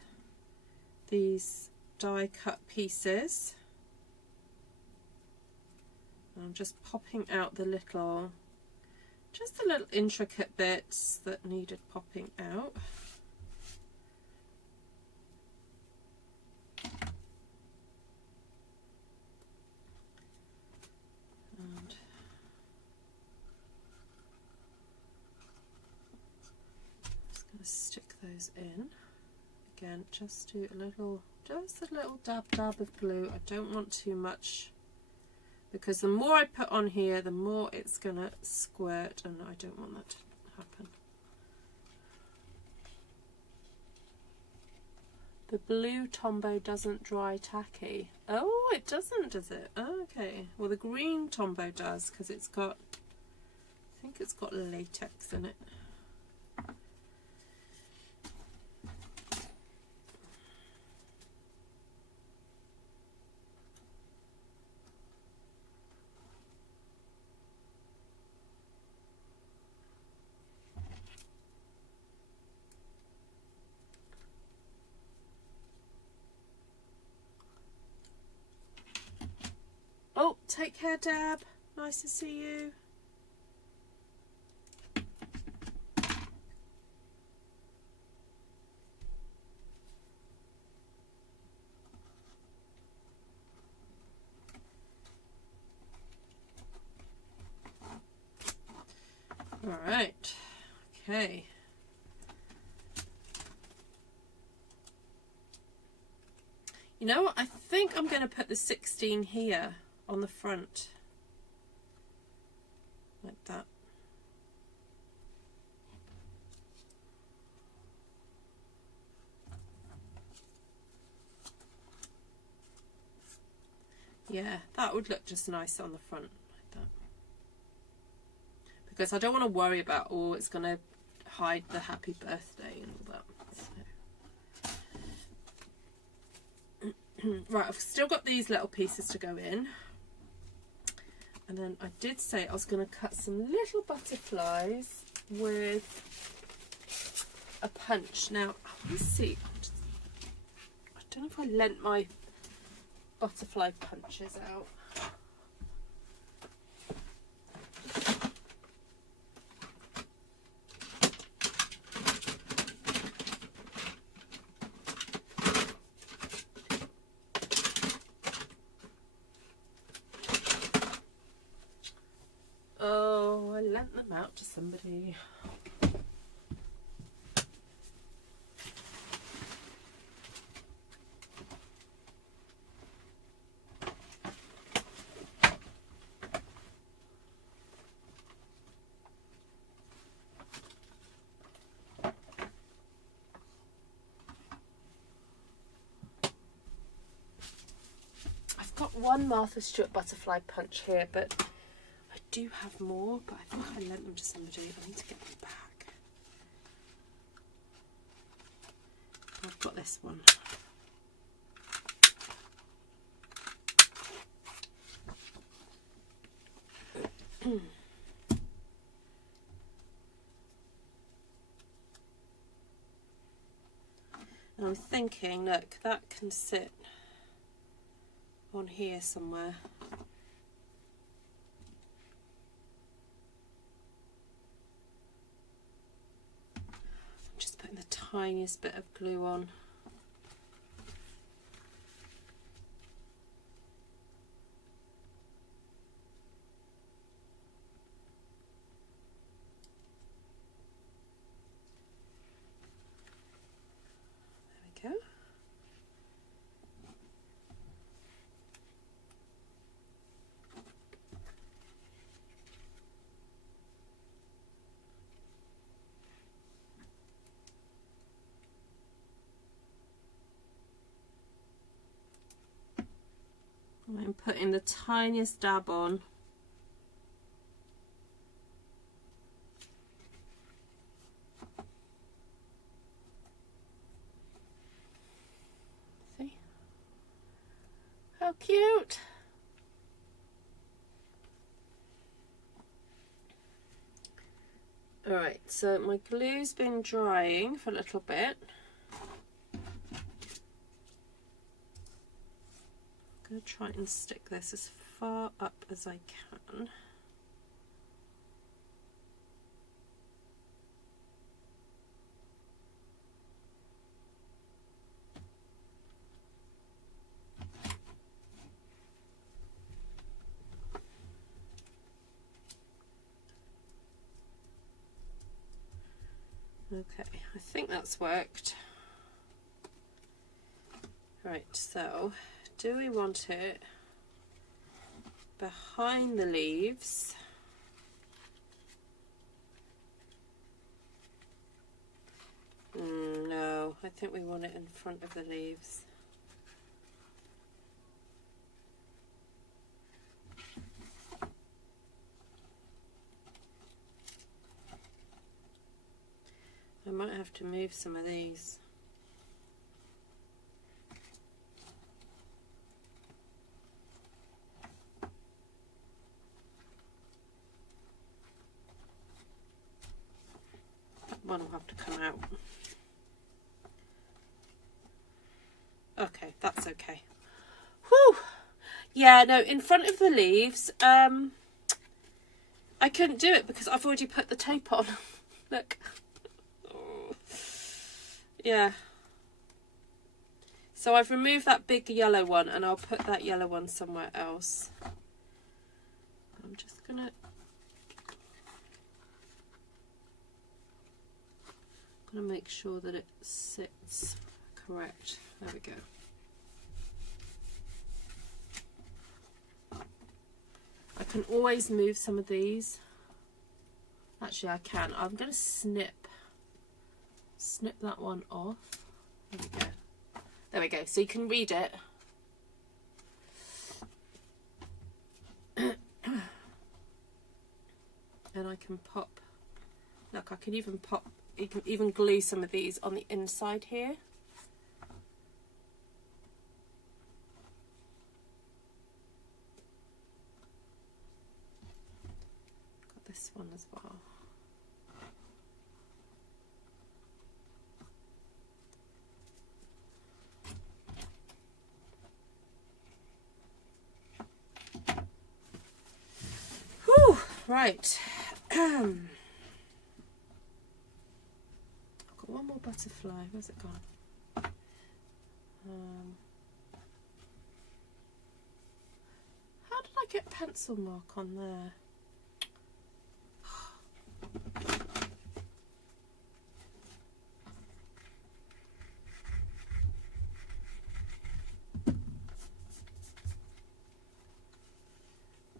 these die cut pieces. I'm just popping out the little, just the little intricate bits that needed popping out. Stick those in again. Just do a little dab of glue. I don't want too much, because the more I put on here, the more it's gonna squirt, and I don't want that to happen. The blue Tombow doesn't dry tacky. Oh, it doesn't, does it? Oh, okay. Well, the green Tombow does, because it's got, I think it's got latex in it. Oh, take care, Deb. Nice to see you. All right. Okay. You know what? I think I'm going to put the 16 here on the front, like that. Yeah, that would look just nice on the front, like that. Because I don't want to worry about, oh, it's going to hide the happy birthday and all that. So. Right, I've still got these little pieces to go in. And then I did say I was going to cut some little butterflies with a punch. Now, let's see. I don't know if I lent my butterfly punches out. Oh, I lent them out to somebody. I've got one Martha Stewart butterfly punch here, but I do have more, but I think I lent them to somebody. I need to get them back. I've got this one. And I'm thinking, look, that can sit on here somewhere. tiniest bit of glue on. There we go. I'm putting the tiniest dab on. See? How cute! Alright, so my glue's been drying for a little bit. I'm going to try and stick this as far up as I can. Okay, I think that's worked. Right, so do we want it behind the leaves? No, I think we want it in front of the leaves. I might have to move some of these. That one will have to come out. Okay, that's okay. Whew! Yeah, no, in front of the leaves, I couldn't do it because I've already put the tape on. Look. Yeah. So I've removed that big yellow one and I'll put that yellow one somewhere else. I'm just gonna make sure that it sits correct. There we go. I can always move some of these. Actually, I can. I'm going to snip that one off. There we go. There we go. So you can read it. And I can pop. Look, I can even pop. You can even glue some of these on the inside here. Got this one as well. Whew, right. I've got one more butterfly. Where's it gone? How did I get pencil mark on there?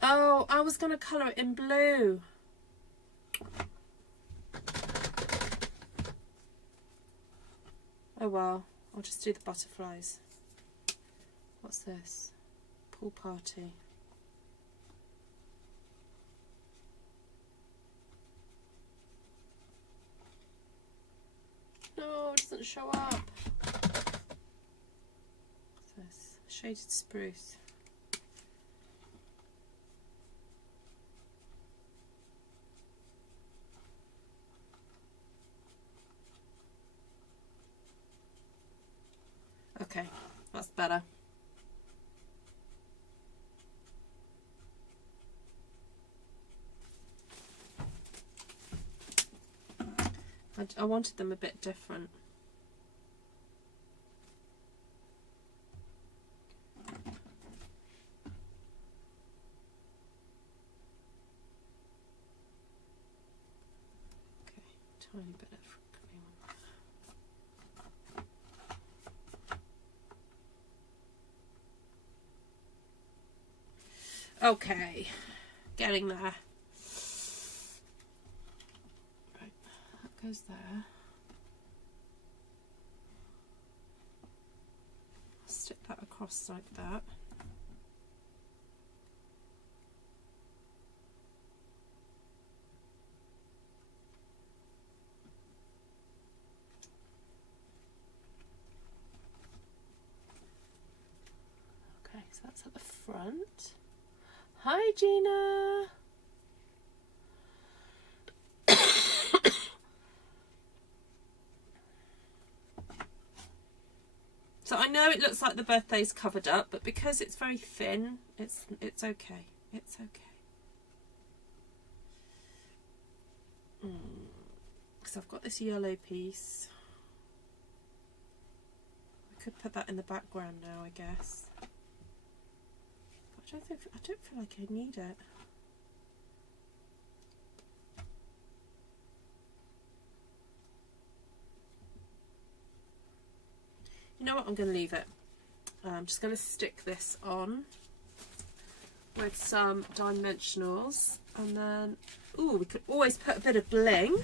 Oh, I was going to colour it in blue. Oh well, I'll just do the butterflies. What's this? Pool party. No, it doesn't show up. What's this? Shaded spruce. Okay, that's better. I wanted them a bit different. tiny bit of green. Okay, getting there. Right, that goes there. Stick that across like that. Okay, so that's at the front. Hi, Gina. So I know it looks like the birthday's covered up, but because it's very thin, it's okay. It's okay. Because I've got this yellow piece. I could put that in the background now, I guess. But I don't feel like I need it. You know what, I'm going to leave it. I'm just going to stick this on with some dimensionals, and then, ooh, we could always put a bit of bling.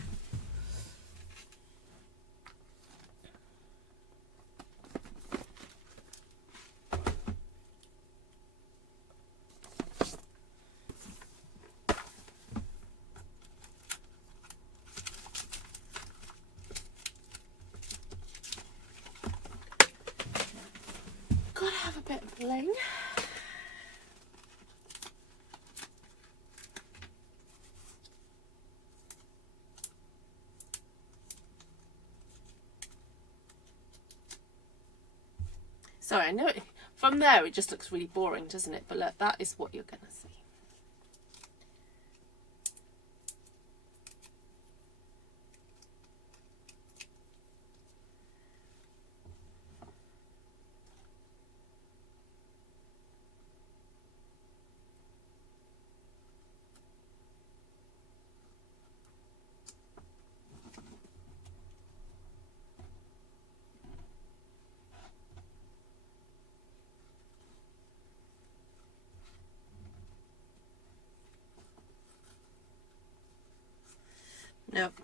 Gotta have a bit of bling. Sorry, I know it, from there it just looks really boring, doesn't it? But look, that is what you're going to see. Nope.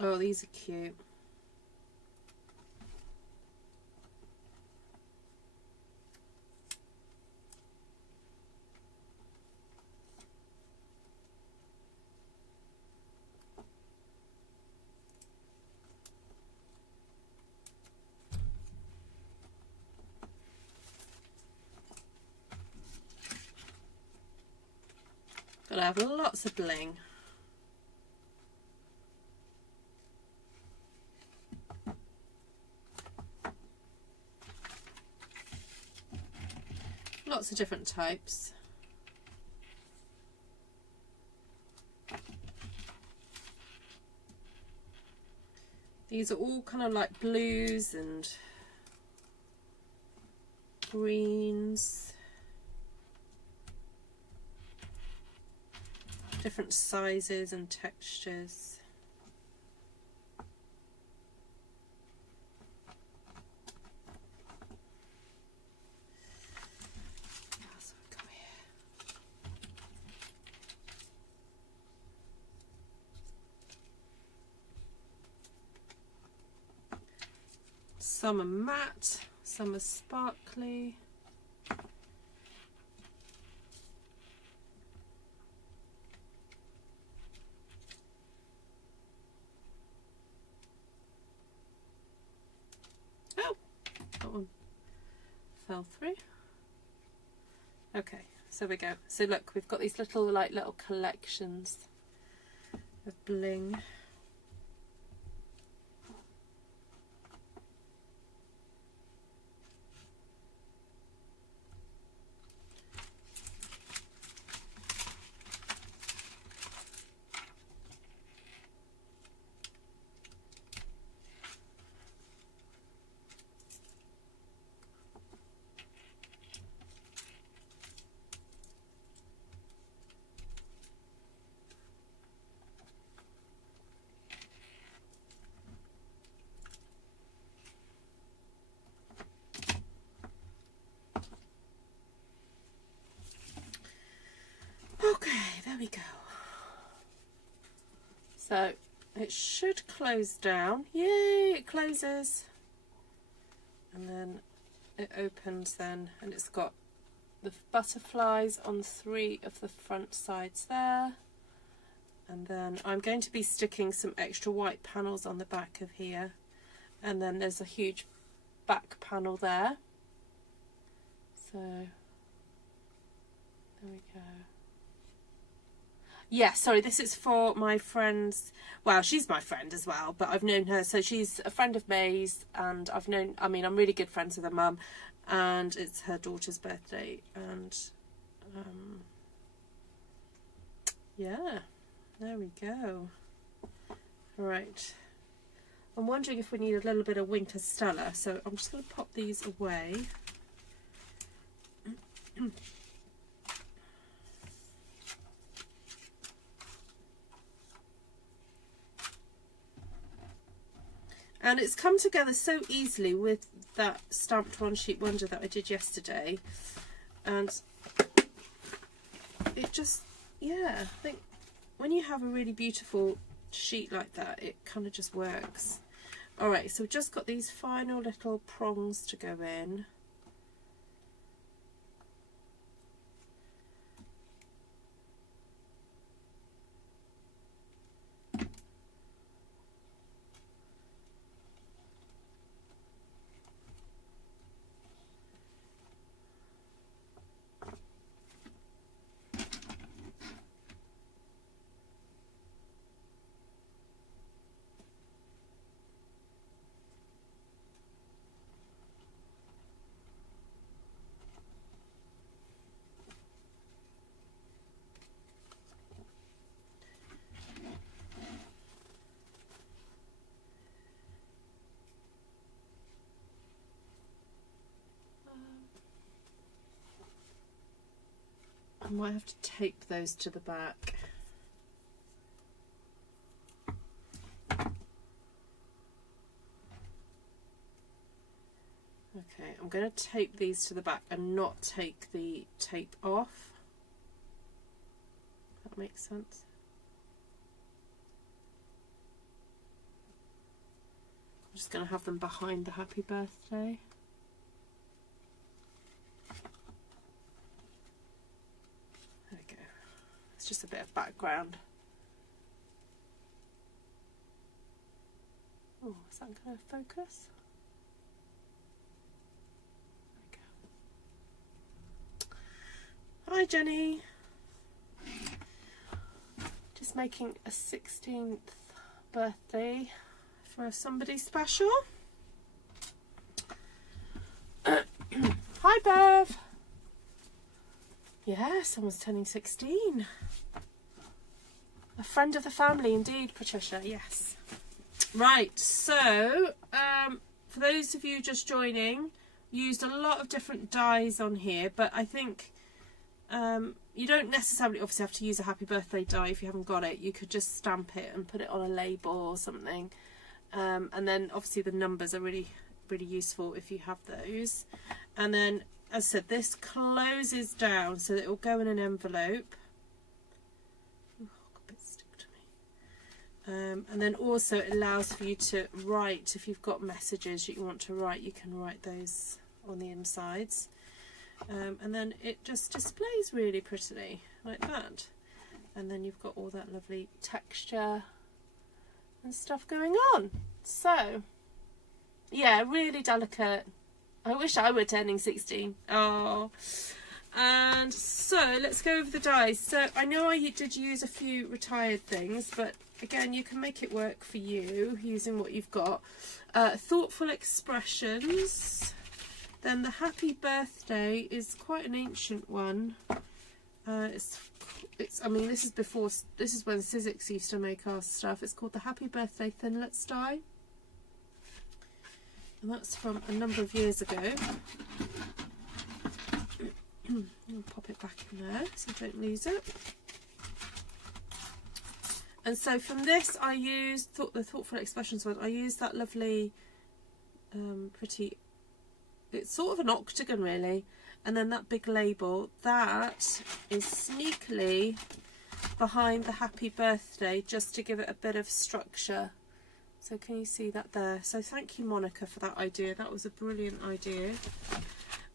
Oh, these are cute. Gotta have lots of bling. Lots of different types. These are all kind of like blues and greens. Different sizes and textures. Some are matte, some are sparkly. Oh, that one fell through. Okay, so we go. So look, we've got these little collections of bling. we go. So it should close down. Yay, it closes. And then it opens then, and it's got the butterflies on 3 of the front sides there. And then I'm going to be sticking some extra white panels on the back of here. And then there's a huge back panel there. So there we go. Yeah, sorry, this is for my friend's, well, she's my friend as well, but I've known her, so she's a friend of May's, and I'm really good friends with her mum, and it's her daughter's birthday, and yeah, there we go. Right, I'm wondering if we need a little bit of winter Stella, so I'm just going to pop these away. And it's come together so easily with that stamped one sheet wonder that I did yesterday, and it just, yeah, I think when you have a really beautiful sheet like that, it kind of just works. Alright, so we've just got these final little prongs to go in. I might have to tape those to the back. Okay, I'm going to tape these to the back and not take the tape off. That makes sense. I'm just going to have them behind the happy birthday. There we go. It's just a bit of background. Oh, is that going to focus? Hi Jenny, just making a 16th birthday for somebody special. Hi Bev. Yeah, someone's turning 16. A friend of the family indeed, Patricia, yes. Right, so for those of you just joining, used a lot of different dies on here, but I think you don't necessarily obviously have to use a happy birthday die if you haven't got it. You could just stamp it and put it on a label or something, and then obviously the numbers are really useful if you have those. And then, as I said, this closes down so that it will go in an envelope. Ooh, got a bit stick to me. And then also it allows for you to write, if you've got messages that you want to write, you can write those on the insides. And then it just displays really prettily like that, and then you've got all that lovely texture and stuff going on. So yeah, really delicate. I wish I were turning 16. Oh, and so let's go over the dies. So I know I did use a few retired things, but again, you can make it work for you using what you've got. Thoughtful Expressions. Then the Happy Birthday is quite an ancient one. It's I mean, this is when Sizzix used to make our stuff. It's called the Happy Birthday Thinlits die, and that's from a number of years ago. I'll pop it back in there so I don't lose it. And so from this, I used the Thoughtful Expressions one. I used that lovely, pretty. It's sort of an octagon really, and then that big label that is sneakily behind the happy birthday just to give it a bit of structure. So can you see that there? So thank you, Monica, for that idea. That was a brilliant idea.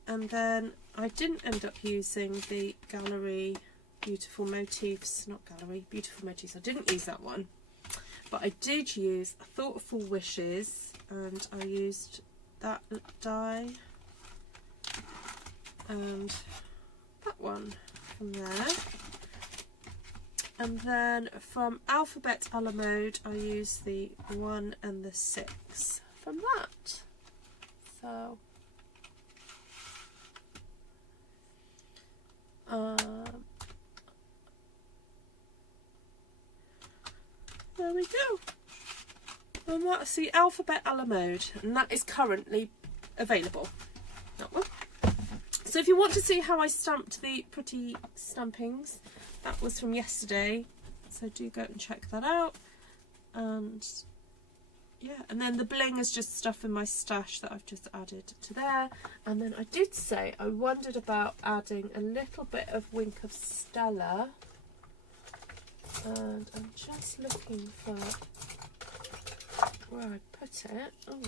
And then I didn't end up using the gallery beautiful motifs, not gallery, beautiful motifs. I didn't use that one, but I did use thoughtful wishes, and I used that die and that one from there. And then from Alphabet a la Mode, I used the 1 and the 6 from that. So there we go. And that's the Alphabet a la Mode, and that is currently available. That one. So if you want to see how I stamped the pretty stampings, that was from yesterday, so do go and check that out. And yeah, and then the bling is just stuff in my stash that I've just added to there. And then I did say I wondered about adding a little bit of Wink of Stella, and I'm just looking for where I put it. Oh,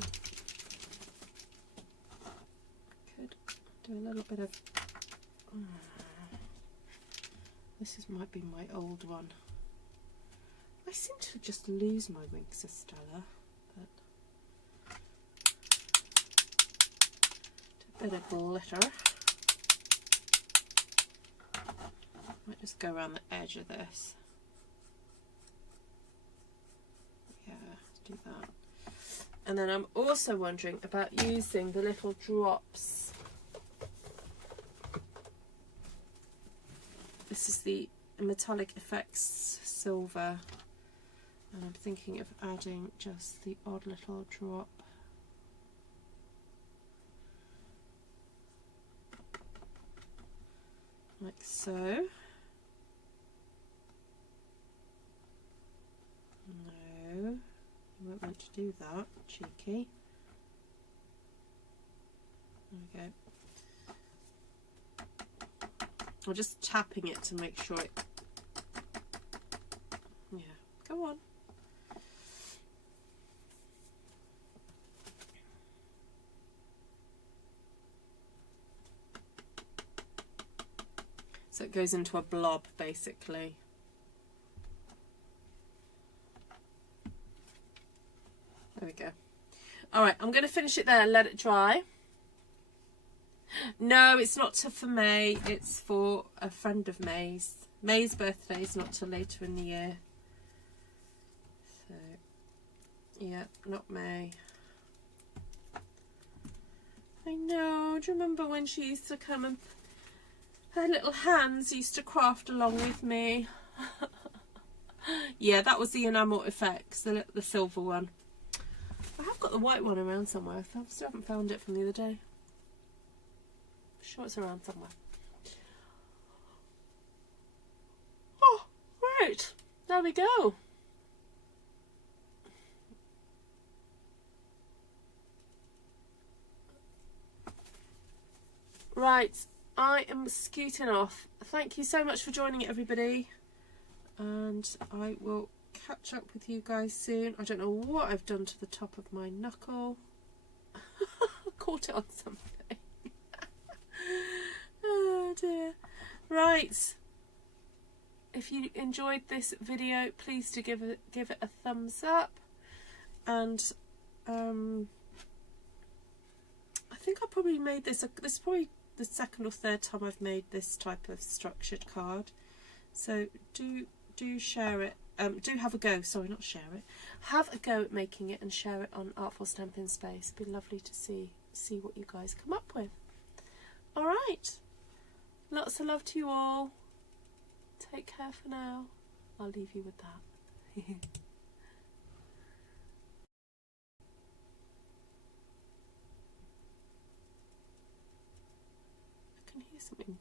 I could do a little bit of this might be my old one. I seem to just lose my Winks of Stella, but do a bit of glitter. Might just go around the edge of this. Yeah, do that. And then I'm also wondering about using the little drops. This is the Metallic Effects Silver, and I'm thinking of adding just the odd little drop. Like so. No, you weren't meant to do that, cheeky. There we go. I'm just tapping it to make sure it, yeah, go on. So it goes into a blob basically. There we go. All right, I'm going to finish it there and let it dry. No, it's not for May, it's for a friend of May's. May's birthday is not till later in the year. So, yeah, not May. I know, do you remember when she used to come and her little hands used to craft along with me? Yeah, that was the enamel effects, the silver one. I have got the white one around somewhere. I still haven't found it from the other day. Sure, it's around somewhere. Oh, right, there we go. Right, I am scooting off. Thank you so much for joining, everybody, and I will catch up with you guys soon. I don't know what I've done to the top of my knuckle. Caught it on something. Oh dear. Right, if you enjoyed this video, please do give it a thumbs up, and I think I probably made this is probably the second or third time I've made this type of structured card, so do share it, do have a go, sorry, not share it, have a go at making it and share it on Artful Stampin Space. It'd be lovely to see what you guys come up with. All right, lots of love to you all. Take care for now. I'll leave you with that. I can hear something.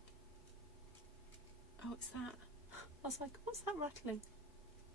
Oh, it's that. I was like, what's that rattling?